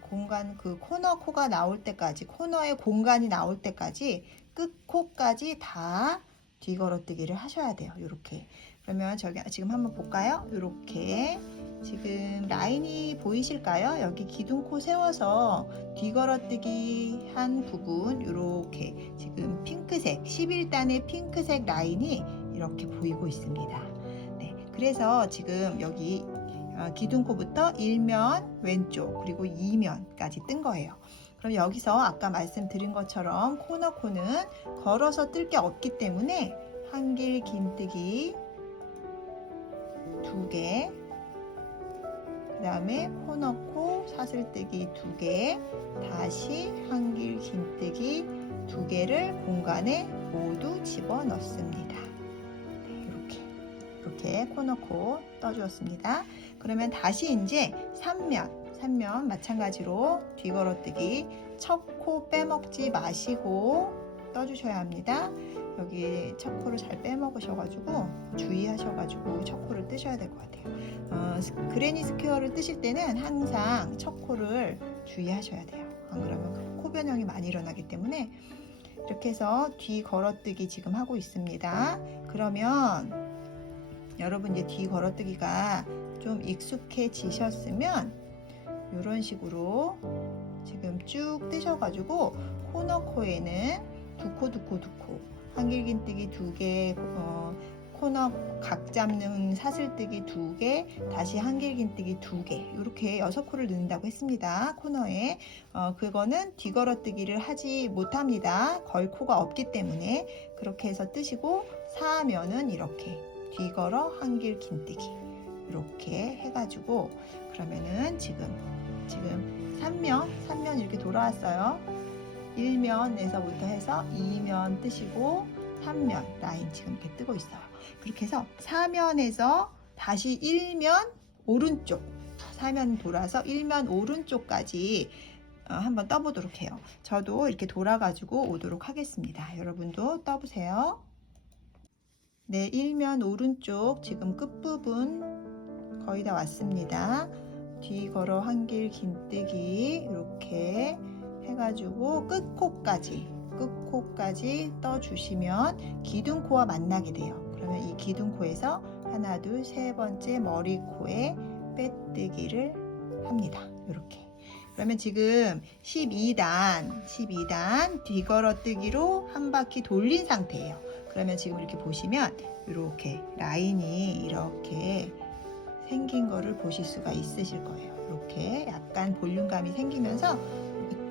공간 그 코너 코가 나올 때까지, 코너의 공간이 나올 때까지 끝코까지 다 뒤걸어뜨기를 하셔야 돼요. 이렇게. 그러면 저기 지금 한번 볼까요? 이렇게 지금 라인이 보이실까요? 여기 기둥코 세워서 뒤걸어뜨기 한 부분 이렇게 지금 핑크색 11단의 핑크색 라인이 이렇게 보이고 있습니다. 네, 그래서 지금 여기 기둥코부터 1면 왼쪽 그리고 2면까지 뜬 거예요. 그럼 여기서 아까 말씀드린 것처럼 코너코는 걸어서 뜰 게 없기 때문에 한길 긴뜨기 2개, 그 다음에 코너코 사슬뜨기 2개, 다시 한길 긴뜨기 2개를 공간에 모두 집어 넣습니다. 네, 이렇게 코너코 떠주었습니다. 그러면 다시 이제 3면 마찬가지로 뒤걸어뜨기 첫 코 빼먹지 마시고 떠주셔야 합니다. 여기 첫 코를 잘 빼먹으셔가지고 주의하셔가지고 첫 코를 뜨셔야 될 것 같아요. 그레니 스퀘어를 뜨실 때는 항상 첫 코를 주의하셔야 돼요. 안 그러면 코 변형이 많이 일어나기 때문에 이렇게 해서 뒤 걸어뜨기 지금 하고 있습니다. 그러면 여러분 이제 뒤 걸어뜨기가 좀 익숙해지셨으면 이런 식으로 지금 쭉 뜨셔가지고 코너코에는 두 코 한길 긴뜨기 2개, 코너 각 잡는 사슬뜨기 2개, 다시 한길 긴뜨기 2개 이렇게 6코를 넣는다고 했습니다. 코너에 그거는 뒤걸어뜨기를 하지 못합니다. 걸 코가 없기 때문에 그렇게 해서 뜨시고 4면은 이렇게 뒤걸어 한길 긴뜨기 이렇게 해가지고 그러면은 지금 3면 이렇게 돌아왔어요. 1면에서부터 해서 2면 뜨시고 3면 라인 지금 이렇게 뜨고 있어요. 그렇게 해서 4면에서 다시 1면 오른쪽 4면 돌아서 1면 오른쪽까지 한번 떠보도록 해요. 저도 이렇게 돌아가지고 오도록 하겠습니다. 여러분도 떠보세요. 네, 1면 오른쪽 지금 끝부분 거의 다 왔습니다. 뒤 걸어 한길 긴뜨기 이렇게 해가지고 끝코까지 떠주시면 기둥코와 만나게 돼요. 그러면 이 기둥코에서 하나, 둘, 세 번째 머리코에 빼뜨기를 합니다. 이렇게. 그러면 지금 12단 뒤걸어뜨기로 한 바퀴 돌린 상태예요. 그러면 지금 이렇게 보시면 이렇게 라인이 이렇게 생긴 거를 보실 수가 있으실 거예요. 이렇게 약간 볼륨감이 생기면서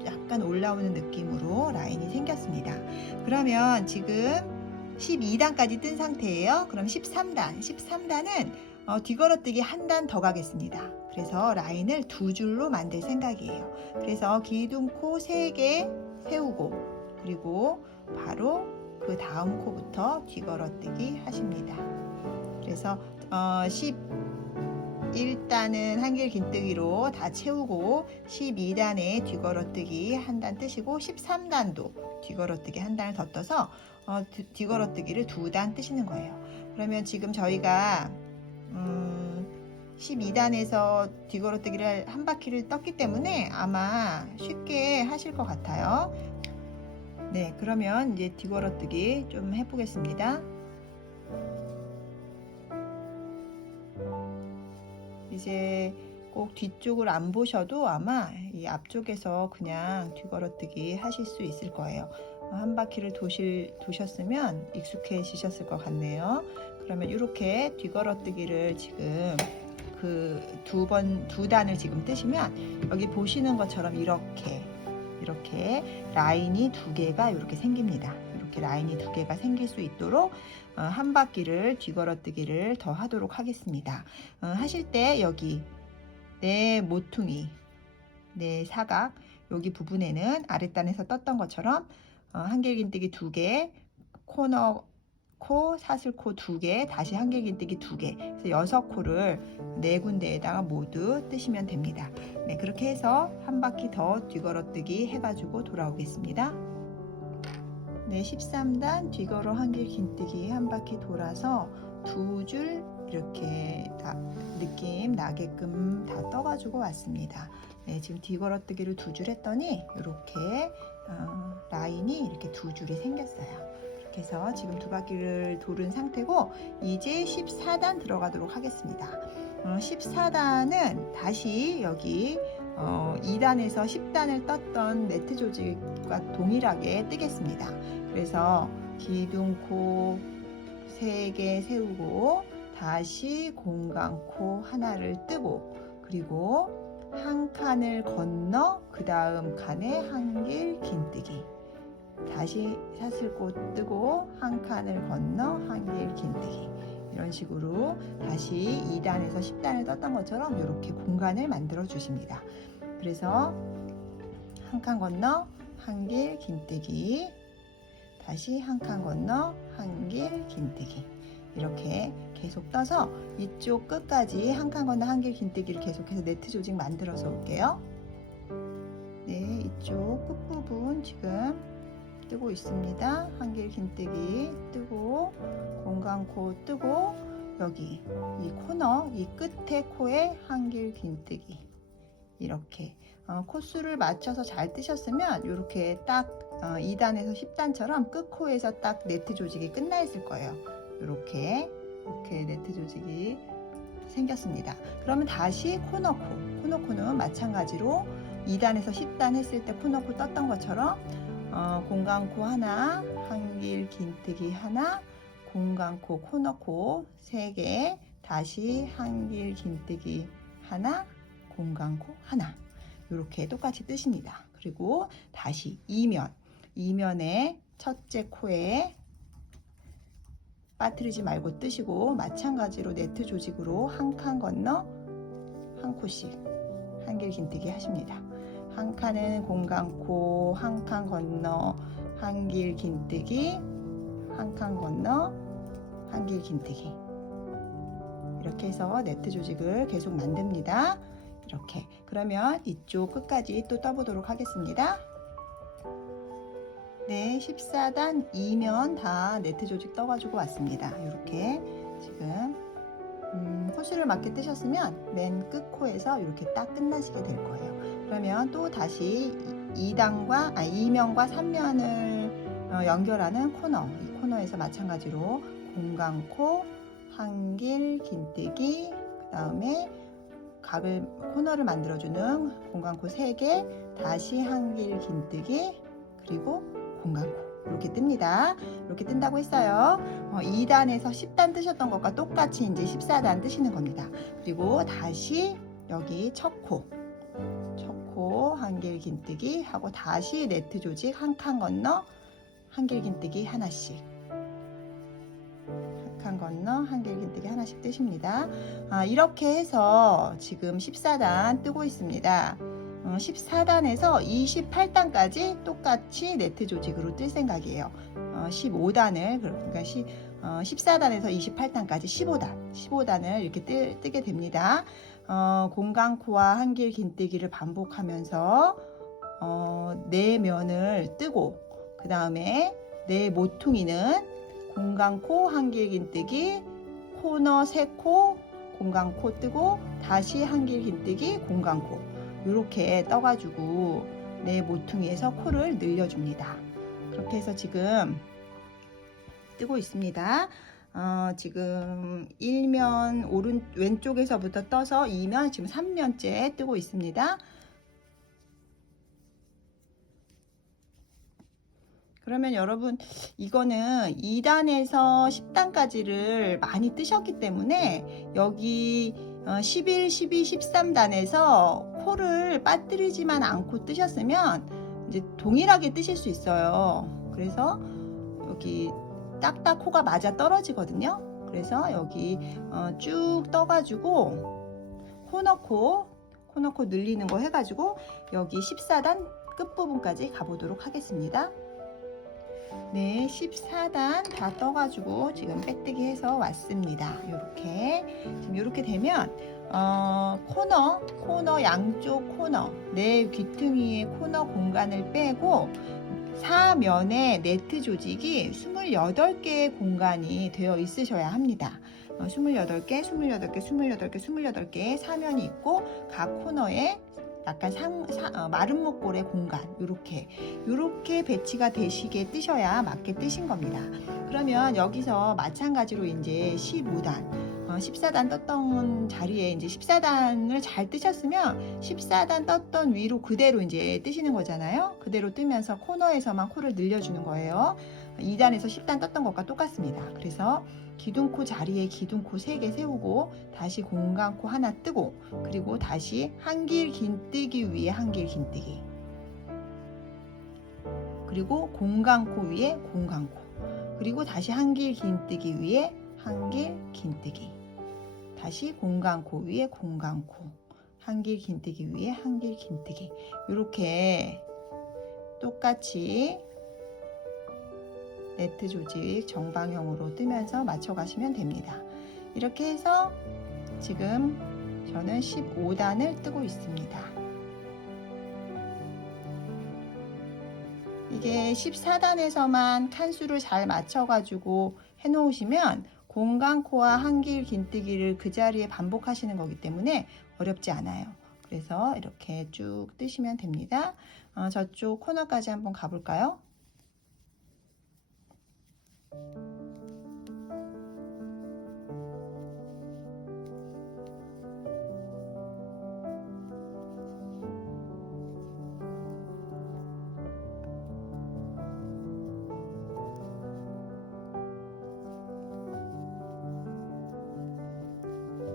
약간 올라오는 느낌으로 라인이 생겼습니다. 그러면 지금 12단까지 뜬 상태예요. 그럼 13단은 뒤걸어뜨기 한 단 더 가겠습니다. 그래서 라인을 2줄로 만들 생각이에요. 그래서 기둥코 3개 세우고 그리고 바로 그 다음 코부터 뒤걸어뜨기 하십니다. 그래서 11단은 한길 긴뜨기로 다 채우고 12단에 뒤걸어뜨기 한 단 뜨시고 13단도 뒤걸어뜨기 한 단을 더 떠서 뒤걸어뜨기를 2단 뜨시는 거예요. 그러면 지금 저희가 12단에서 뒤걸어뜨기를 한 바퀴를 떴기 때문에 아마 쉽게 하실 것 같아요. 네, 그러면 이제 뒤걸어뜨기 좀 해보겠습니다. 이제 꼭 뒤쪽을 안 보셔도 아마 이 앞쪽에서 그냥 뒤걸어뜨기 하실 수 있을 거예요. 한 바퀴를 도셨으면 익숙해지셨을 것 같네요. 그러면 이렇게 뒤걸어뜨기를 지금 그 두 단을 지금 뜨시면 여기 보시는 것처럼 이렇게 이렇게 라인이 두 개가 이렇게 생깁니다. 이렇게 라인이 두 개가 생길 수 있도록 한 바퀴를 뒤걸어뜨기를 더 하도록 하겠습니다. 하실 때 여기 내 모퉁이, 내 사각 여기 부분에는 아랫단에서 떴던 것처럼 한길긴뜨기 2개, 코너 코, 사슬코 2개, 다시 한길긴뜨기 2개, 그래서 6코를 4군데에다가 모두 뜨시면 됩니다. 네, 그렇게 해서 한 바퀴 더 뒤걸어뜨기 해가지고 돌아오겠습니다. 네, 13단 뒤걸어 한길긴뜨기 한 바퀴 돌아서 2줄 이렇게 다 느낌 나게끔 다 떠가지고 왔습니다. 네, 지금 뒤걸어뜨기를 2줄 했더니 이렇게 라인이 이렇게 2줄이 생겼어요. 이렇게 해서 지금 2바퀴를 돌은 상태고 이제 14단 들어가도록 하겠습니다. 14단은 다시 여기 2단에서 10단을 떴던 네트 조직과 동일하게 뜨겠습니다. 그래서 기둥코 3개 세우고 다시 공간코 하나를 뜨고 그리고 한 칸을 건너 그 다음 칸에 한길 긴뜨기, 다시 사슬꽃 뜨고 한 칸을 건너 한길 긴뜨기, 이런 식으로 다시 2단에서 10단을 떴던 것처럼 이렇게 공간을 만들어 주십니다. 그래서 한 칸 건너 한길 긴뜨기, 다시 한 칸 건너 한길 긴뜨기, 이렇게 계속 떠서 이쪽 끝까지 한 칸 건너 한길 긴뜨기를 계속해서 네트 조직 만들어서 올게요. 네, 이쪽 끝부분 지금 뜨고 있습니다. 한길 긴뜨기 뜨고 공간코 뜨고 여기 이 코너 이 끝에 코에 한길 긴뜨기, 이렇게 코수를 맞춰서 잘 뜨셨으면 이렇게 딱 2단에서 10단처럼 끝코에서 딱 네트 조직이 끝나 있을 거예요. 이렇게 네트 조직이 생겼습니다. 그러면 다시 코너코는 마찬가지로 2단에서 10단 했을 때 코너코 떴던 것처럼 공간코 하나, 한길 긴뜨기 하나, 공간코, 코너코 3개, 다시 한길 긴뜨기 하나, 공간코 하나, 이렇게 똑같이 뜨십니다. 그리고 다시 이면에 첫째 코에 빠뜨리지 말고 뜨시고 마찬가지로 네트 조직으로 한 칸 건너 한 코씩 한길 긴뜨기 하십니다. 한 칸은 공간코, 한 칸 건너 한길 긴뜨기, 한 칸 건너 한길 긴뜨기, 이렇게 해서 네트 조직을 계속 만듭니다. 이렇게. 그러면 이쪽 끝까지 또 떠보도록 하겠습니다. 네, 14단 2면 다 네트 조직 떠가지고 왔습니다. 이렇게 지금 코수를 맞게 뜨셨으면 맨 끝 코에서 이렇게 딱 끝나시게 될 거예요. 그러면 또 다시 2면과 3면을 연결하는 코너, 이 코너에서 마찬가지로 공간코, 한길 긴뜨기, 그 다음에 코너를 만들어주는 공간코 3개, 다시 한길 긴뜨기, 그리고 공간코, 이렇게 뜹니다. 이렇게 뜬다고 했어요. 2단에서 10단 뜨셨던 것과 똑같이 이제 14단 뜨시는 겁니다. 그리고 다시 여기 첫 코 한길 긴뜨기 하고 다시 네트 조직 한 칸 건너 한길 긴뜨기 하나씩, 한 칸 건너 한길 긴뜨기 하나씩 뜨십니다. 이렇게 해서 지금 14단 뜨고 있습니다. 14단에서 28단까지 똑같이 네트 조직으로 뜰 생각이에요. 15단을 그러니까 14단에서 28단까지 15단을 이렇게 뜨게 됩니다. 공간코와 한길 긴뜨기를 반복하면서 네 면을 뜨고 그 다음에 네 모퉁이는 공간코, 한길 긴뜨기, 코너 3코, 공간코 뜨고 다시 한길 긴뜨기, 공간코, 이렇게 떠가지고 네 모퉁이에서 코를 늘려줍니다. 그렇게 해서 지금 뜨고 있습니다. 지금 1면 왼쪽에서부터 떠서 2면 지금 3면째 뜨고 있습니다. 그러면 여러분 이거는 2단에서 10단까지를 많이 뜨셨기 때문에 여기 11, 12, 13단에서 코를 빠뜨리지만 않고 뜨셨으면 이제 동일하게 뜨실 수 있어요. 그래서 여기 딱딱 코가 맞아 떨어지거든요. 그래서 여기 쭉 떠가지고 코 넣고 늘리는 거 해가지고 여기 14단 끝부분까지 가보도록 하겠습니다. 네, 14단 다 떠가지고 지금 빼뜨기 해서 왔습니다. 지금 이렇게 되면 코너 양쪽 코너 내 귀퉁이의 코너 공간을 빼고 사면에 네트 조직이 28개의 공간이 되어 있으셔야 합니다. 28개, 28개, 28개, 28개의 사면이 있고 각 코너에 약간 마른 목골의 공간 요렇게 배치가 되시게 뜨셔야 맞게 뜨신 겁니다. 그러면 여기서 마찬가지로 이제 15단 14단 떴던 자리에 이제 14단을 잘 뜨셨으면 14단 떴던 위로 그대로 이제 뜨시는 거잖아요. 그대로 뜨면서 코너에서만 코를 늘려주는 거예요. 2단에서 10단 떴던 것과 똑같습니다. 그래서 기둥코 자리에 기둥코 3개 세우고 다시 공간코 하나 뜨고 그리고 다시 한길 긴뜨기 위에 한길 긴뜨기 그리고 공간코 위에 공간코 그리고 다시 한길 긴뜨기 위에 한길 긴뜨기 다시 공간코 위에 공간코 한길 긴뜨기 위에 한길 긴뜨기 이렇게 똑같이 네트 조직 정방형으로 뜨면서 맞춰 가시면 됩니다. 이렇게 해서 지금 저는 15단을 뜨고 있습니다. 이게 14단에서만 칸수를 잘 맞춰 가지고 해 놓으시면 공간코와 한길 긴뜨기를 그 자리에 반복하시는 거기 때문에 어렵지 않아요. 그래서 이렇게 쭉 뜨시면 됩니다. 저쪽 코너까지 한번 가볼까요?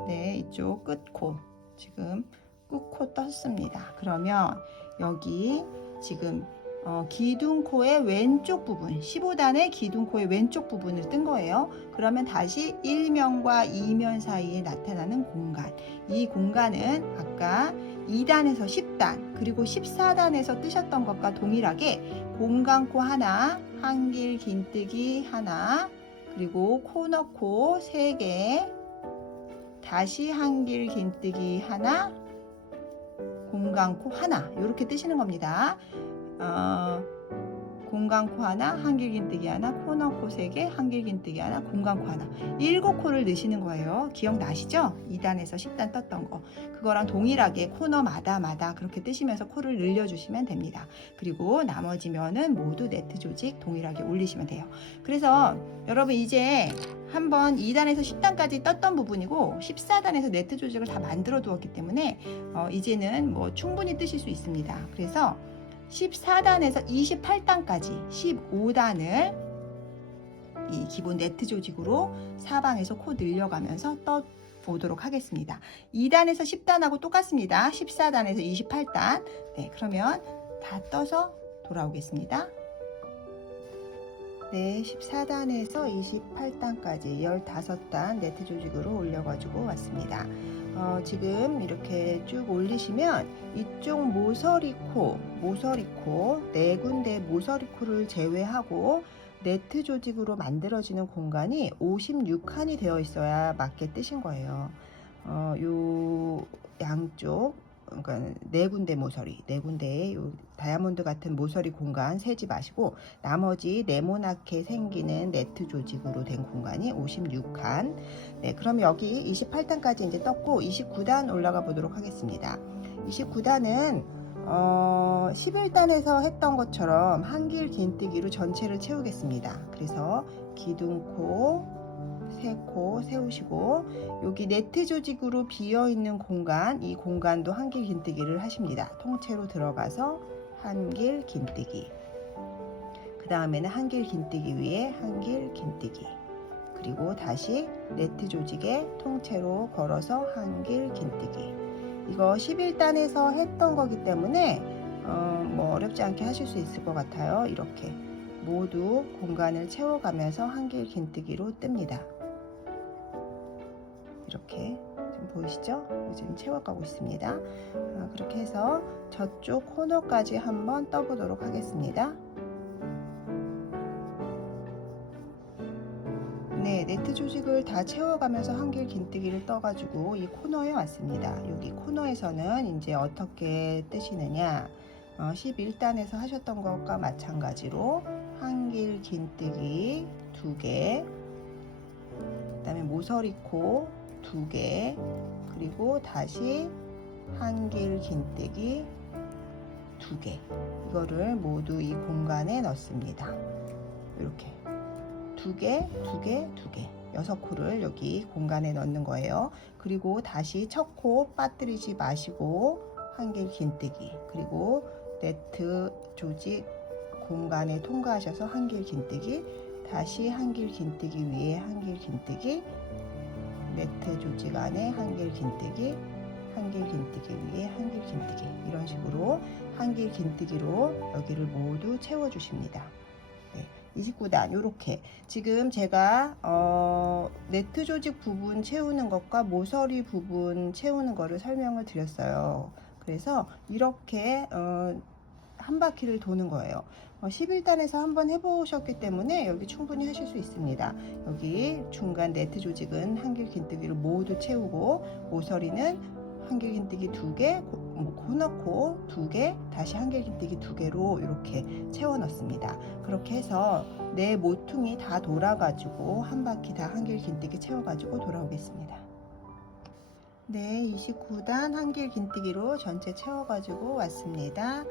네, 이쪽 끝코 지금 끝코 떴습니다. 그러면 여기 지금 기둥코의 왼쪽 부분 15단의 기둥코의 왼쪽 부분을 뜬 거예요. 그러면 다시 1면과 2면 사이에 나타나는 공간 이 공간은 아까 2단에서 10단 그리고 14단에서 뜨셨던 것과 동일하게 공간코 하나 한길 긴뜨기 하나 그리고 코너코 3개 다시 한길 긴뜨기 하나 공간코 하나 이렇게 뜨시는 겁니다. 공간코 하나, 한길 긴뜨기 하나, 코너코 3개, 한길 긴뜨기 하나, 공간코 하나 7코를 넣으시는 거예요. 기억나시죠? 2단에서 10단 떴던 거 그거랑 동일하게 코너마다 그렇게 뜨시면서 코를 늘려주시면 됩니다. 그리고 나머지 면은 모두 네트 조직 동일하게 올리시면 돼요. 그래서 여러분 이제 한번 2단에서 10단까지 떴던 부분이고 14단에서 네트 조직을 다 만들어 두었기 때문에 이제는 뭐 충분히 뜨실 수 있습니다. 그래서 14단에서 28단까지 15단을 이 기본 네트 조직으로 사방에서 코 늘려가면서 떠 보도록 하겠습니다. 2단에서 10단하고 똑같습니다. 14단에서 28단. 네, 그러면 다 떠서 돌아오겠습니다. 네, 14단에서 28단까지 15단 네트 조직으로 올려가지고 왔습니다. 지금 이렇게 쭉 올리시면 이쪽 모서리코 4군데 모서리코를 제외하고 네트 조직으로 만들어지는 공간이 56칸이 되어 있어야 맞게 뜨신 거예요. 요 양쪽 그러니까 4군데 모서리 4군데의 요 다이아몬드 같은 모서리 공간 세지 마시고 나머지 네모나게 생기는 네트 조직으로 된 공간이 56칸. 네, 그럼 여기 28단까지 이제 떴고 29단 올라가 보도록 하겠습니다. 29단은 11단에서 했던 것처럼 한길 긴뜨기로 전체를 채우겠습니다. 그래서 기둥코 3코 세우시고 여기 네트 조직으로 비어있는 공간 이 공간도 한길 긴뜨기를 하십니다. 통째로 들어가서 한길 긴뜨기 그 다음에는 한길 긴뜨기 위에 한길 긴뜨기 그리고 다시 네트 조직에 통째로 걸어서 한길 긴뜨기 이거 11단에서 했던 거기 때문에 뭐 어렵지 않게 하실 수 있을 것 같아요. 이렇게 모두 공간을 채워가면서 한길 긴뜨기로 뜹니다. 이렇게 지금 보이시죠? 지금 채워가고 있습니다. 그렇게 해서 저쪽 코너까지 한번 떠보도록 하겠습니다. 네, 네트 조직을 다 채워가면서 한길 긴뜨기를 떠가지고 이 코너에 왔습니다. 여기 코너에서는 이제 어떻게 뜨시느냐, 11단에서 하셨던 것과 마찬가지로 한길 긴뜨기 2개, 그 다음에 모서리코 2개, 그리고 다시 한길 긴뜨기 2개, 이거를 모두 이 공간에 넣습니다. 이렇게 2개, 2개, 2개, 6코를 여기 공간에 넣는 거예요. 그리고 다시 첫 코 빠뜨리지 마시고 한길 긴뜨기, 그리고 네트 조직 공간에 통과하셔서 한길 긴뜨기, 다시 한길 긴뜨기 위에 한길 긴뜨기, 네트 조직 안에 한길 긴뜨기, 한길 긴뜨기 위에 한길 긴뜨기, 이런 식으로 한길 긴뜨기로 여기를 모두 채워 주십니다. 29단 요렇게 지금 제가 네트 조직 부분 채우는 것과 모서리 부분 채우는 거를 설명을 드렸어요. 그래서 이렇게 한 바퀴를 도는 거예요. 11단에서 한번 해보셨기 때문에 여기 충분히 하실 수 있습니다. 여기 중간 네트 조직은 한길 긴뜨기로 모두 채우고, 모서리는 한길 긴뜨기 2개, 코너코 2개, 다시 한길 긴뜨기 2개로 이렇게 채워 넣습니다. 그렇게 해서 내 모퉁이 다 돌아가지고 한 바퀴 다 한길 긴뜨기 채워가지고 돌아오겠습니다. 네, 29단 한길 긴뜨기로 전체 채워가지고 왔습니다.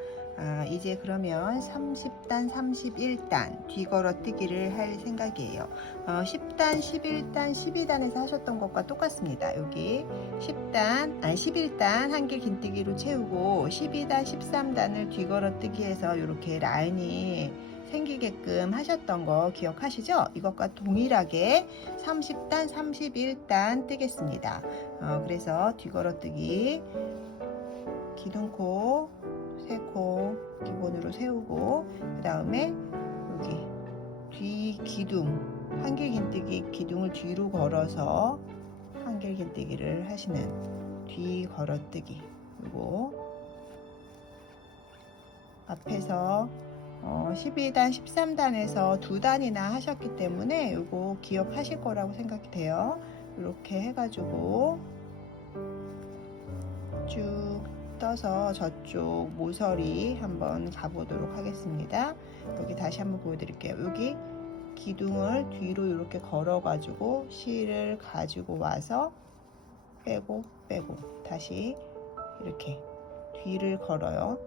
이제 그러면 30단, 31단 뒤걸어뜨기를 할 생각이에요. 10단, 11단, 12단에서 하셨던 것과 똑같습니다. 여기 11단 한길 긴뜨기로 채우고 12단, 13단을 뒤걸어뜨기해서 이렇게 라인이 생기게끔 하셨던 거 기억하시죠? 이것과 동일하게 30단, 31단 뜨겠습니다. 그래서 뒤걸어뜨기 기둥코 3코 기본으로 세우고, 그 다음에 여기 뒤 기둥 한길 긴뜨기 기둥을 뒤로 걸어서 한길 긴뜨기를 하시는 뒤 걸어뜨기, 그리고 앞에서 12단, 13단에서 2단이나 하셨기 때문에 이거 기억하실 거라고 생각이 돼요. 이렇게 해가지고 쭉 떠서 저쪽 모서리 한번 가보도록 하겠습니다. 여기 다시 한번 보여드릴게요. 여기 기둥을 뒤로 이렇게 걸어 가지고 실을 가지고 와서 빼고 다시 이렇게 뒤를 걸어요.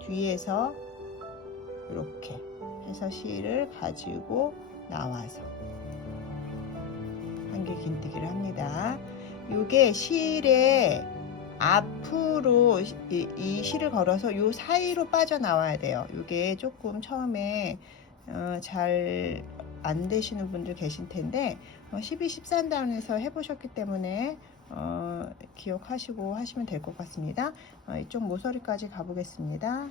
뒤에서 이렇게 해서 실을 가지고 나와서 한길 긴뜨기를 합니다. 요게 실에 앞으로 이 실을 걸어서 요 사이로 빠져나와야 돼요. 요게 조금 처음에 잘 안 되시는 분들 계실 텐데 12, 13단에서 해보셨기 때문에 기억하시고 하시면 될 것 같습니다. 이쪽 모서리까지 가보겠습니다.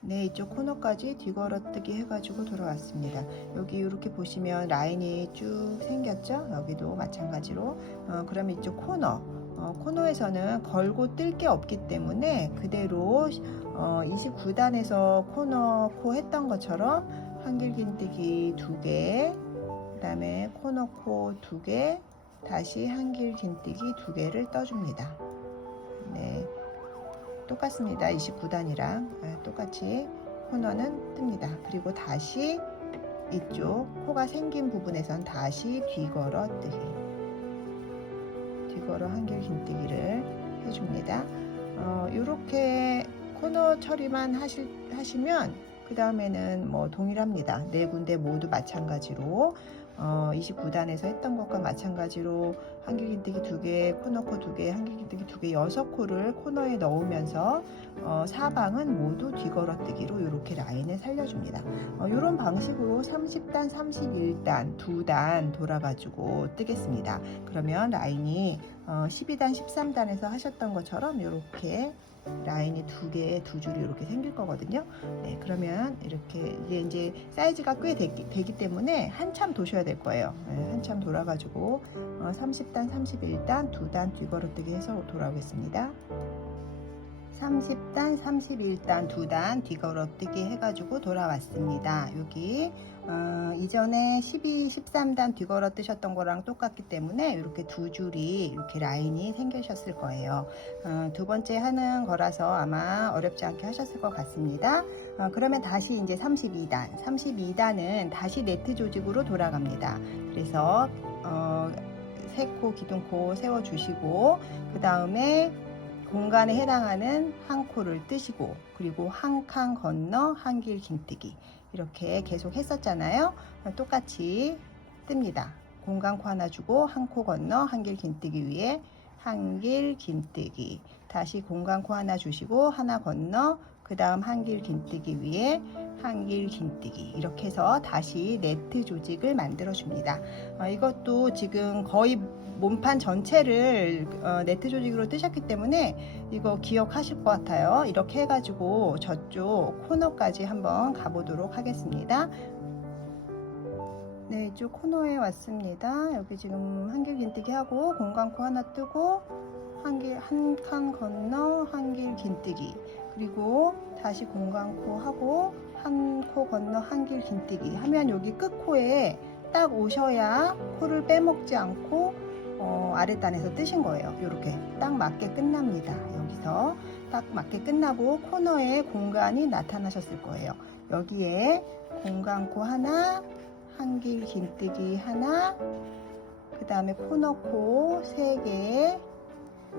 네, 이쪽 코너까지 뒤걸어뜨기 해가지고 돌아왔습니다. 여기 이렇게 보시면 라인이 쭉 생겼죠? 여기도 마찬가지로. 그러면 이쪽 코너에서는 걸고 뜰 게 없기 때문에 그대로 29단에서 코너코 했던 것처럼 한길 긴뜨기 2개, 그 다음에 코너코 2개, 다시 한길 긴뜨기 2개를 떠줍니다. 네, 똑같습니다. 29단이랑 똑같이 코너는 뜹니다. 그리고 다시 이쪽 코가 생긴 부분에선 다시 뒤걸어뜨기, 뒤걸어 한길 긴뜨기를 해줍니다. 이렇게 코너 처리만 하시면 그 다음에는 뭐 동일합니다. 네 군데 모두 마찬가지로 29단에서 했던 것과 마찬가지로 한길긴뜨기 2개, 코너코 2개, 한길긴뜨기 2개 6코를 코너에 넣으면서 사방은 모두 뒤걸어뜨기로 이렇게 라인을 살려줍니다. 이런 방식으로 30단, 31단 2단 돌아가지고 뜨겠습니다. 그러면 라인이 12단, 13단에서 하셨던 것처럼 이렇게 라인이 2개에 2줄이 이렇게 생길 거거든요. 네, 그러면 이렇게 이제 사이즈가 꽤 되기 때문에 한참 도셔야 될 거예요. 네, 한참 돌아가지고 30단, 31단 2단 뒤걸어뜨기 해서 돌아오겠습니다. 30단, 31단 2단 뒤걸어뜨기 해가지고 돌아왔습니다. 여기 이전에 12, 13단 뒤걸어 뜨셨던 거랑 똑같기 때문에 이렇게 2줄이 이렇게 라인이 생기셨을 거예요. 두 번째 하는 거라서 아마 어렵지 않게 하셨을 것 같습니다. 그러면 다시 이제 32단은 다시 네트 조직으로 돌아갑니다. 그래서 3코 기둥코 세워주시고 그 다음에 공간에 해당하는 한 코를 뜨시고 그리고 한 칸 건너 한길 긴뜨기 이렇게 계속 했었잖아요. 똑같이 뜹니다. 공간코 하나 주고 한 코 건너 한길 긴뜨기 위에 한길 긴뜨기, 다시 공간코 하나 주시고 하나 건너 그 다음 한길 긴뜨기 위에 한길 긴뜨기, 이렇게 해서 다시 네트 조직을 만들어 줍니다. 이것도 지금 거의 몸판 전체를 네트 조직으로 뜨셨기 때문에 이거 기억하실 것 같아요. 이렇게 해가지고 저쪽 코너까지 한번 가보도록 하겠습니다. 네, 이쪽 코너에 왔습니다. 여기 지금 한길 긴뜨기 하고 공간코 하나 뜨고 한 칸 건너 한길 긴뜨기, 그리고 다시 공간코 하고 한 코 건너 한길 긴뜨기 하면 여기 끝코에 딱 오셔야 코를 빼먹지 않고 아랫단에서 뜨신 거예요. 이렇게 딱 맞게 끝납니다. 여기서 딱 맞게 끝나고 코너에 공간이 나타나셨을 거예요. 여기에 공간코 하나, 한길 긴뜨기 하나, 그 다음에 코너코 3개,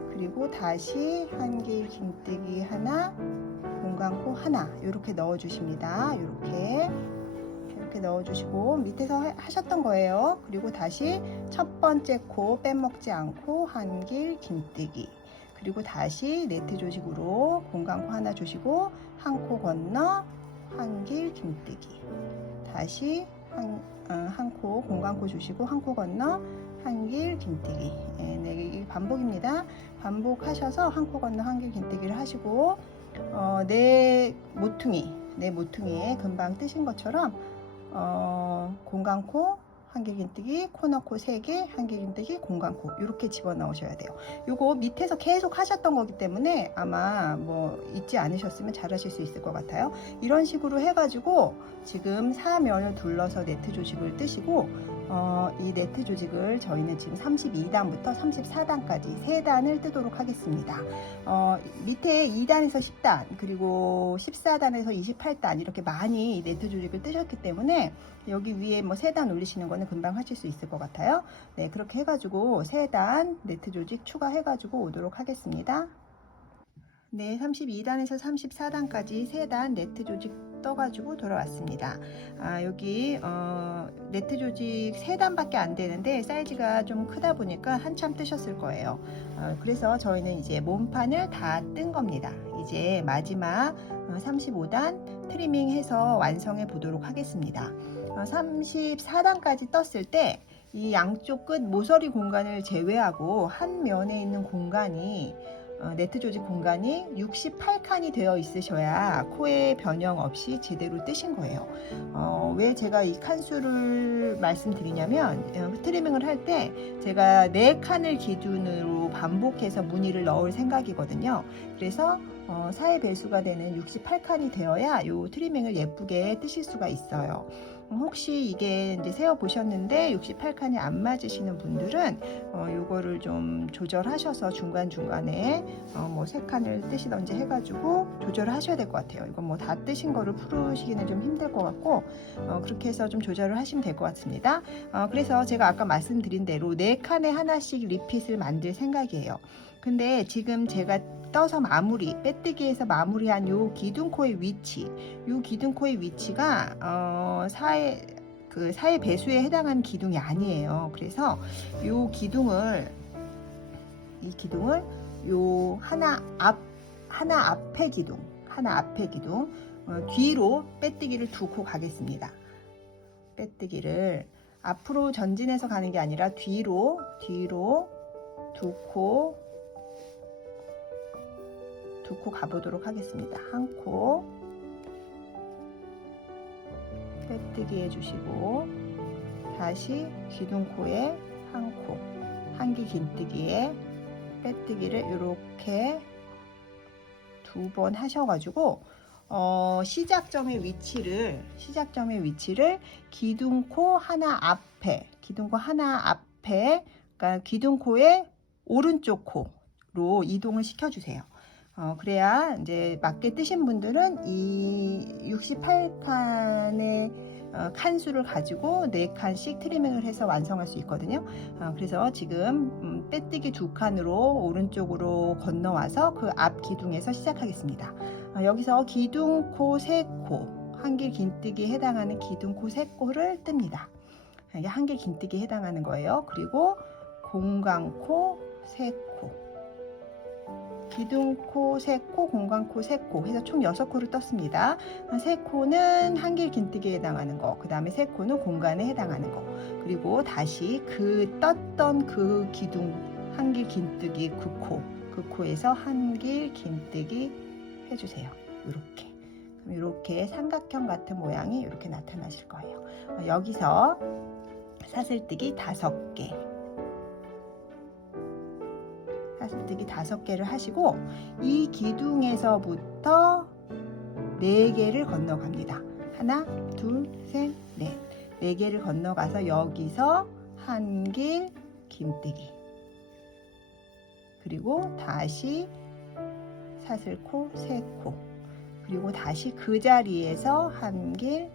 그리고 다시 한길 긴뜨기 하나, 공간코 하나, 이렇게 넣어 주십니다. 이렇게 넣어주시고 밑에서 하셨던 거예요. 그리고 다시 첫 번째 코 빼먹지 않고 한길 긴뜨기, 그리고 다시 네트 조직으로 공간코 하나 주시고 한 코 건너 한길 긴뜨기, 다시 한 코 공간코 주시고 한 코 건너 한길 긴뜨기. 네, 이게 반복입니다. 반복하셔서 한 코 건너 한길 긴뜨기를 하시고 내 모퉁이에 금방 뜨신 것처럼 공간코 한길 긴뜨기, 코너코 3개, 한길 긴뜨기, 공간코 이렇게 집어넣으셔야 돼요. 요거 밑에서 계속 하셨던 거기 때문에 아마 뭐 잊지 않으셨으면 잘 하실 수 있을 것 같아요. 이런 식으로 해가지고 지금 사면을 둘러서 네트 조직을 뜨시고 이 네트 조직을 저희는 지금 32단부터 34단까지 3단을 뜨도록 하겠습니다. 밑에 2단에서 10단 그리고 14단에서 28단 이렇게 많이 네트 조직을 뜨셨기 때문에 여기 위에 뭐 3단 올리시는 거는 금방 하실 수 있을 것 같아요. 네, 그렇게 해가지고 3단 네트 조직 추가해가지고 오도록 하겠습니다. 네, 32단에서 34단까지 3단 네트 조직 떠가지고 돌아왔습니다. 여기 네트 조직 3단밖에 안 되는데 사이즈가 좀 크다 보니까 한참 뜨셨을 거예요. 그래서 저희는 이제 몸판을 다 뜬 겁니다. 이제 마지막 35단 트리밍 해서 완성해 보도록 하겠습니다. 34단까지 떴을 때 이 양쪽 끝 모서리 공간을 제외하고 한 면에 있는 공간이 네트 조직 공간이 68칸이 되어 있으셔야 코에 변형 없이 제대로 뜨신 거예요. 왜 제가 이 칸수를 말씀드리냐면 트리밍을 할 때 제가 4칸을 기준으로 반복해서 무늬를 넣을 생각이거든요. 그래서 4의 배수가 되는 68칸이 되어야 이 트리밍을 예쁘게 뜨실 수가 있어요. 혹시 이게 이제 세어 보셨는데 68칸이 안 맞으시는 분들은 요거를 좀 조절하셔서 중간중간에 뭐 3칸을 뜨시던지 해가지고 조절을 하셔야 될 것 같아요. 이건 뭐 다 뜨신 거를 풀으시기는 좀 힘들 것 같고 그렇게 해서 좀 조절을 하시면 될 것 같습니다. 그래서 제가 아까 말씀드린 대로 4칸에 하나씩 리핏을 만들 생각이에요. 근데 지금 제가 떠서 빼뜨기해서 마무리한 요 기둥코의 위치, 요 기둥코의 위치가 그 사의 배수에 해당하는 기둥이 아니에요. 그래서 이 기둥을 요 하나 앞에 기둥 뒤로 빼뜨기를 두고 가겠습니다. 빼뜨기를 앞으로 전진해서 가는 게 아니라 뒤로 두고 가보도록 하겠습니다. 한 코 빼뜨기 해주시고, 다시 기둥코에 한 코, 한길 긴뜨기에 빼뜨기를 이렇게 2번 하셔가지고 시작점의 위치를 기둥코 하나 앞에, 그러니까 기둥코의 오른쪽 코로 이동을 시켜주세요. 그래야 이제 맞게 뜨신 분들은 이 68칸의 칸수를 가지고 4칸씩 트리밍을 해서 완성할 수 있거든요. 그래서 지금 빼뜨기 2칸으로 오른쪽으로 건너와서 그 앞 기둥에서 시작하겠습니다. 여기서 기둥코 3코, 한길 긴뜨기에 해당하는 기둥코 3코를 뜹니다. 이게 한길 긴뜨기에 해당하는 거예요. 그리고 공간코 3코, 기둥코 3코, 공간코 3코 해서 총 6코를 떴습니다. 3코는 한길 긴뜨기에 해당하는 거, 그 다음에 3코는 공간에 해당하는 거, 그리고 다시 그 떴던 그 기둥 한길 긴뜨기 9코, 그 코에서 한길 긴뜨기 해주세요. 이렇게 삼각형 같은 모양이 이렇게 나타나실 거예요. 여기서 사슬뜨기 5개, 사슬뜨기 5개를 하시고, 이 기둥에서부터 4개를 건너갑니다. 하나, 둘, 셋, 넷. 4개를 건너가서 여기서 한길 긴뜨기, 그리고 다시 사슬코 3코, 그리고 다시 그 자리에서 한길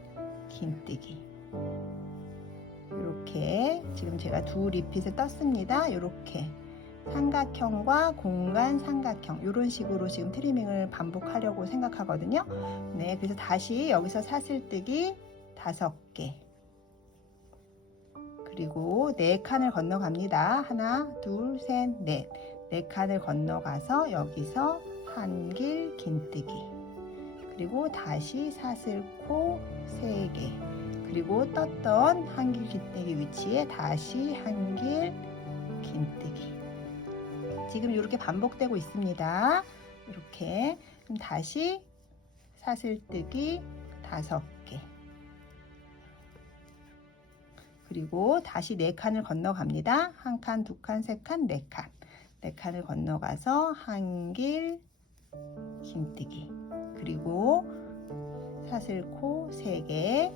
긴뜨기. 이렇게 지금 제가 2 리핏을 떴습니다. 이렇게 삼각형과 공간 삼각형, 이런 식으로 지금 트리밍을 반복하려고 생각하거든요. 네, 그래서 다시 여기서 사슬뜨기 5개, 그리고 4칸을 건너갑니다. 하나, 둘, 셋, 넷. 4칸을 건너가서 여기서 한길 긴뜨기, 그리고 다시 사슬코 3개, 그리고 떴던 한길 긴뜨기 위치에 다시 한길 긴뜨기. 지금 이렇게 반복되고 있습니다. 이렇게. 그럼 다시 사슬뜨기 5개, 그리고 다시 4칸을 건너갑니다. 1칸, 2칸, 3칸, 4칸. 4칸을 건너가서 한길 긴뜨기, 그리고 사슬코 3개,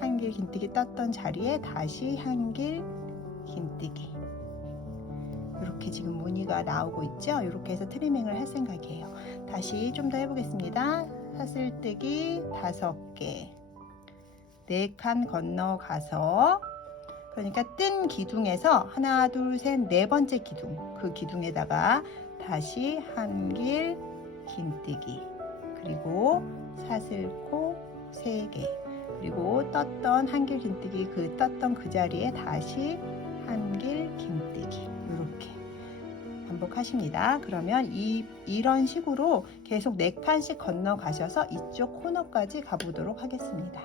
한길 긴뜨기 떴던 자리에 다시 한길 긴뜨기. 이렇게 지금 무늬가 나오고 있죠. 이렇게 해서 트리밍을 할 생각이에요. 다시 좀 더 해보겠습니다. 사슬뜨기 5개, 4칸 건너가서, 그러니까 뜬 기둥에서 하나, 둘, 셋, 4번째 기둥, 그 기둥에다가 다시 한길 긴뜨기, 그리고 사슬코 3개, 그리고 떴던 한길 긴뜨기, 그 떴던 그 자리에 다시 한길 긴뜨기. 이렇게 반복하십니다. 그러면 이런 식으로 계속 4칸씩 건너가셔서 이쪽 코너까지 가보도록 하겠습니다.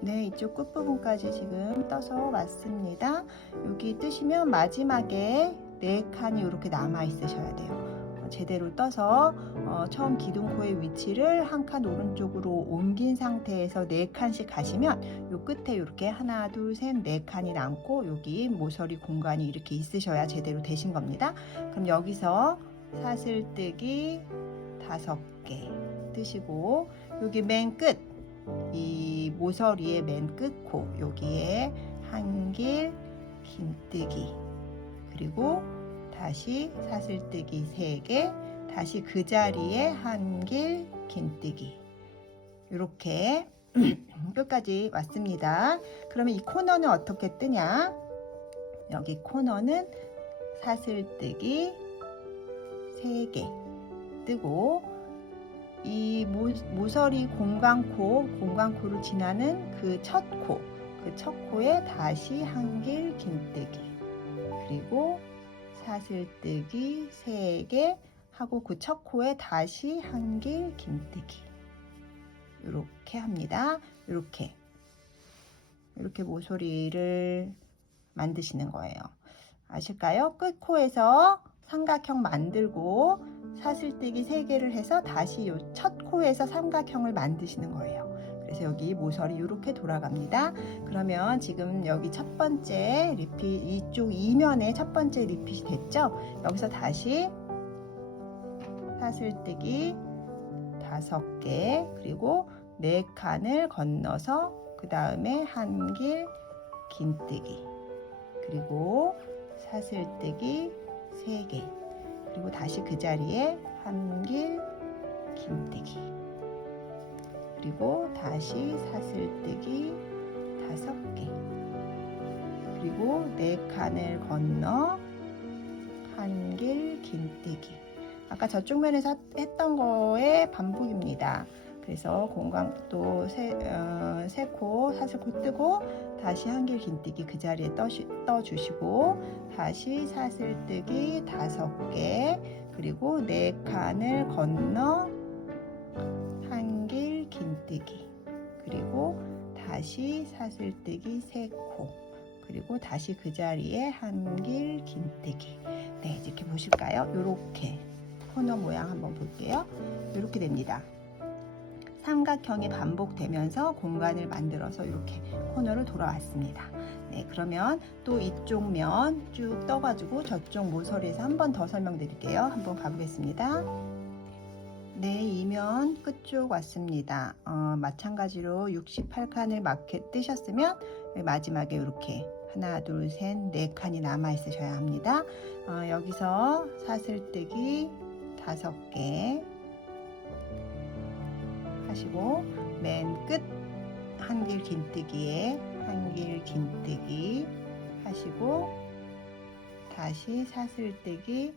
네, 이쪽 끝부분까지 지금 떠서 왔습니다. 여기 뜨시면 마지막에 4칸이 이렇게 남아 있으셔야 돼요. 제대로 떠서 처음 기둥코의 위치를 한 칸 오른쪽으로 옮긴 상태에서 4칸씩 가시면 요 끝에 이렇게 하나, 둘, 셋, 4칸이 남고 여기 모서리 공간이 이렇게 있으셔야 제대로 되신 겁니다. 그럼 여기서 사슬뜨기 5개 뜨시고, 여기 맨 끝, 이 모서리의 맨 끝코 여기에 한길 긴뜨기, 그리고 다시 사슬뜨기 3개, 다시 그 자리에 한길 긴뜨기. 이렇게 끝까지 왔습니다. 그러면 이 코너는 어떻게 뜨냐? 여기 코너는 사슬뜨기 3개 뜨고, 이 모서리 공간코를 지나는 그 첫 코에 다시 한길 긴뜨기, 그리고 사슬뜨기 3개 하고 그 첫 코에 다시 한길 긴뜨기, 이렇게 합니다. 이렇게 모서리를 만드시는 거예요. 아실까요? 끝코에서 삼각형 만들고 사슬뜨기 3개를 해서 다시 요 첫 코에서 삼각형을 만드시는 거예요. 그래서 여기 모서리 이렇게 돌아갑니다. 그러면 지금 여기 첫 번째 리핏, 이쪽 이면에 첫 번째 리핏이 됐죠? 여기서 다시 사슬뜨기 5개, 그리고 4칸을 건너서 그 다음에 한길 긴뜨기, 그리고 사슬뜨기 3개, 그리고 다시 그 자리에 한길 긴뜨기, 그리고 다시 사슬뜨기 5개, 그리고 4칸을 건너 한길 긴뜨기. 아까 저쪽 면에서 했던 거의 반복입니다. 그래서 공간도 3코 사슬코 뜨고 다시 한길 긴뜨기 그 자리에 떠주시고 다시 사슬뜨기 5개, 그리고 4칸을 건너 한길 긴뜨기, 그리고 다시 사슬뜨기 3코, 그리고 다시 그 자리에 한길 긴뜨기. 네, 이렇게 보실까요? 이렇게 코너 모양 한번 볼게요. 이렇게 됩니다. 삼각형이 반복되면서 공간을 만들어서 이렇게 코너를 돌아왔습니다. 네, 그러면 또 이쪽 면 쭉 떠가지고 저쪽 모서리에서 한 번 더 설명드릴게요. 한번 가보겠습니다. 네, 이면 끝쪽 왔습니다. 마찬가지로 68칸을 마켓 뜨셨으면 마지막에 이렇게 하나, 둘, 셋, 4칸이 남아 있으셔야 합니다. 여기서 사슬뜨기 5개 하시고 맨 끝 한길 긴뜨기에 한길 긴뜨기 하시고 다시 사슬뜨기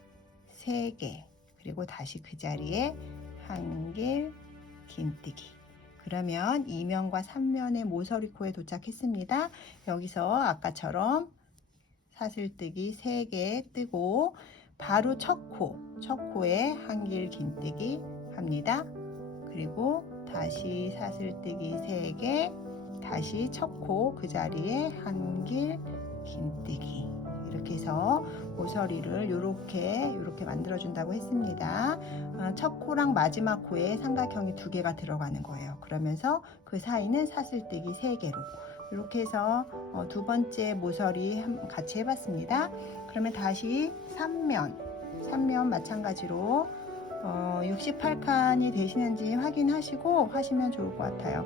3개, 그리고 다시 그 자리에 한길 긴뜨기. 그러면 2면과 3면의 모서리 코에 도착했습니다. 여기서 아까처럼 사슬뜨기 3개 뜨고 바로 첫 코에 한길 긴뜨기 합니다. 그리고 다시 사슬뜨기 3개, 다시 첫 코 그 자리에 한길 긴뜨기. 이렇게 해서 모서리를 이렇게 만들어 준다고 했습니다. 첫 코랑 마지막 코에 삼각형이 2개가 들어가는 거예요. 그러면서 그 사이는 사슬뜨기 3개로 이렇게 해서 두 번째 모서리 같이 해봤습니다. 그러면 다시 3면 마찬가지로 68칸이 되시는지 확인하시고 하시면 좋을 것 같아요.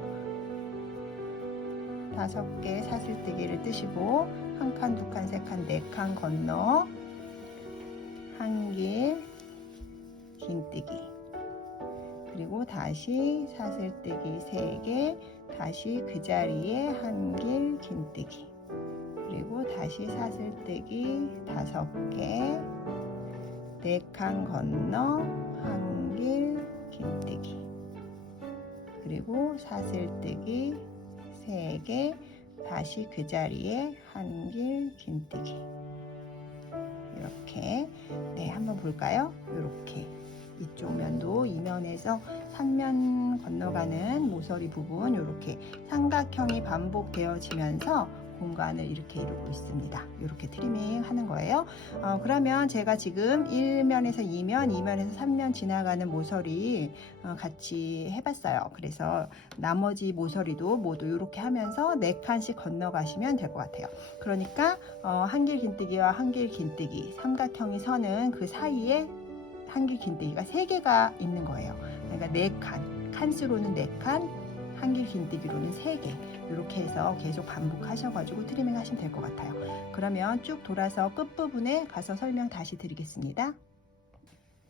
5개 사슬뜨기를 뜨시고 1칸, 2칸, 3칸, 4칸 건너 한길 긴뜨기, 그리고 다시 사슬뜨기 3개, 다시 그 자리에 한길 긴뜨기, 그리고 다시 사슬뜨기 5개, 4칸 건너 한길 긴뜨기, 그리고 사슬뜨기 3개, 다시 그 자리에 한길 긴뜨기. 이렇게 네, 한번 볼까요? 이렇게 이쪽 면도 2면에서 3면 건너가는 모서리 부분 이렇게 삼각형이 반복되어지면서 공간을 이렇게 이루고 있습니다. 이렇게 트리밍 하는 거예요. 그러면 제가 지금 1면에서 2면, 2면에서 3면 지나가는 모서리 같이 해봤어요. 그래서 나머지 모서리도 모두 이렇게 하면서 4칸씩 건너가시면 될 것 같아요. 그러니까 한길 긴뜨기와 한길 긴뜨기, 삼각형이 서는 그 사이에 한길 긴뜨기가 3개가 있는 거예요. 그러니까 4칸, 칸수로는 4칸, 한길 긴뜨기로는 3개, 이렇게 해서 계속 반복하셔가지고 트리밍 하시면 될 것 같아요. 그러면 쭉 돌아서 끝부분에 가서 설명 다시 드리겠습니다.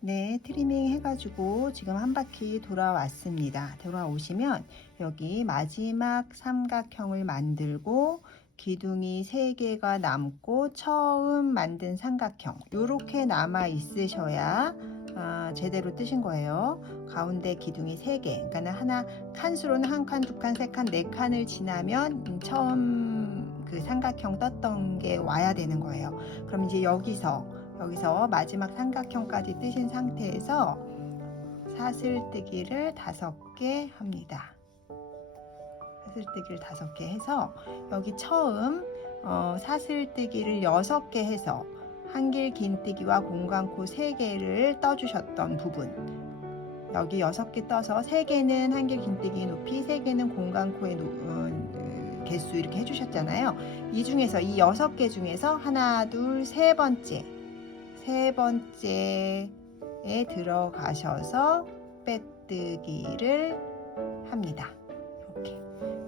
네, 트리밍 해가지고 지금 한 바퀴 돌아왔습니다. 돌아오시면 여기 마지막 삼각형을 만들고 기둥이 3개가 남고 처음 만든 삼각형 이렇게 남아 있으셔야 제대로 뜨신 거예요. 가운데 기둥이 3개. 그러니까 하나 칸수로는 1칸, 2칸, 3칸, 4칸을 지나면 처음 그 삼각형 떴던 게 와야 되는 거예요. 그럼 이제 여기서 마지막 삼각형까지 뜨신 상태에서 사슬뜨기를 5개 합니다. 사슬뜨기를 5개 해서 여기 처음 사슬뜨기를 6개 해서 한길 긴뜨기와 공간코 3개를 떠주셨던 부분, 여기 6개 떠서 3개는 한길 긴뜨기 높이, 3개는 공간코의 개수 이렇게 해주셨잖아요. 이 중에서 이 6개 중에서 하나, 둘, 세 번째에 들어가셔서 빼뜨기를 합니다. 이렇게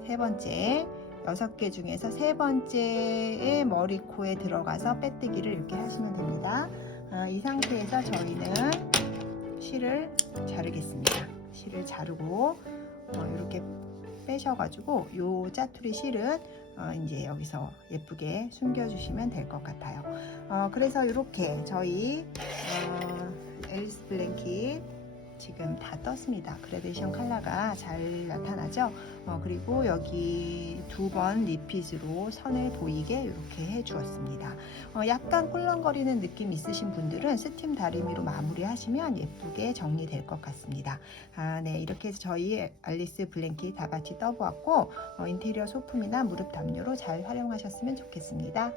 세 번째 6개 중에서 세 번째의 머리코에 들어가서 빼뜨기를 이렇게 하시면 됩니다. 이 상태에서 저희는 실을 자르겠습니다. 실을 자르고 이렇게 빼셔가지고 요 짜투리 실은 이제 여기서 예쁘게 숨겨주시면 될 것 같아요. 그래서 이렇게 저희 앨리스 블랭킷 지금 다 떴습니다. 그라데이션 컬러가 잘 나타나죠. 그리고 여기 2번 리핏으로 선을 보이게 이렇게 해 주었습니다. 약간 꿀렁거리는 느낌 있으신 분들은 스팀 다리미로 마무리 하시면 예쁘게 정리될 것 같습니다. 네, 이렇게 해서 저희 앨리스 블랭킷 다 같이 떠보았고 인테리어 소품이나 무릎 담요로 잘 활용하셨으면 좋겠습니다.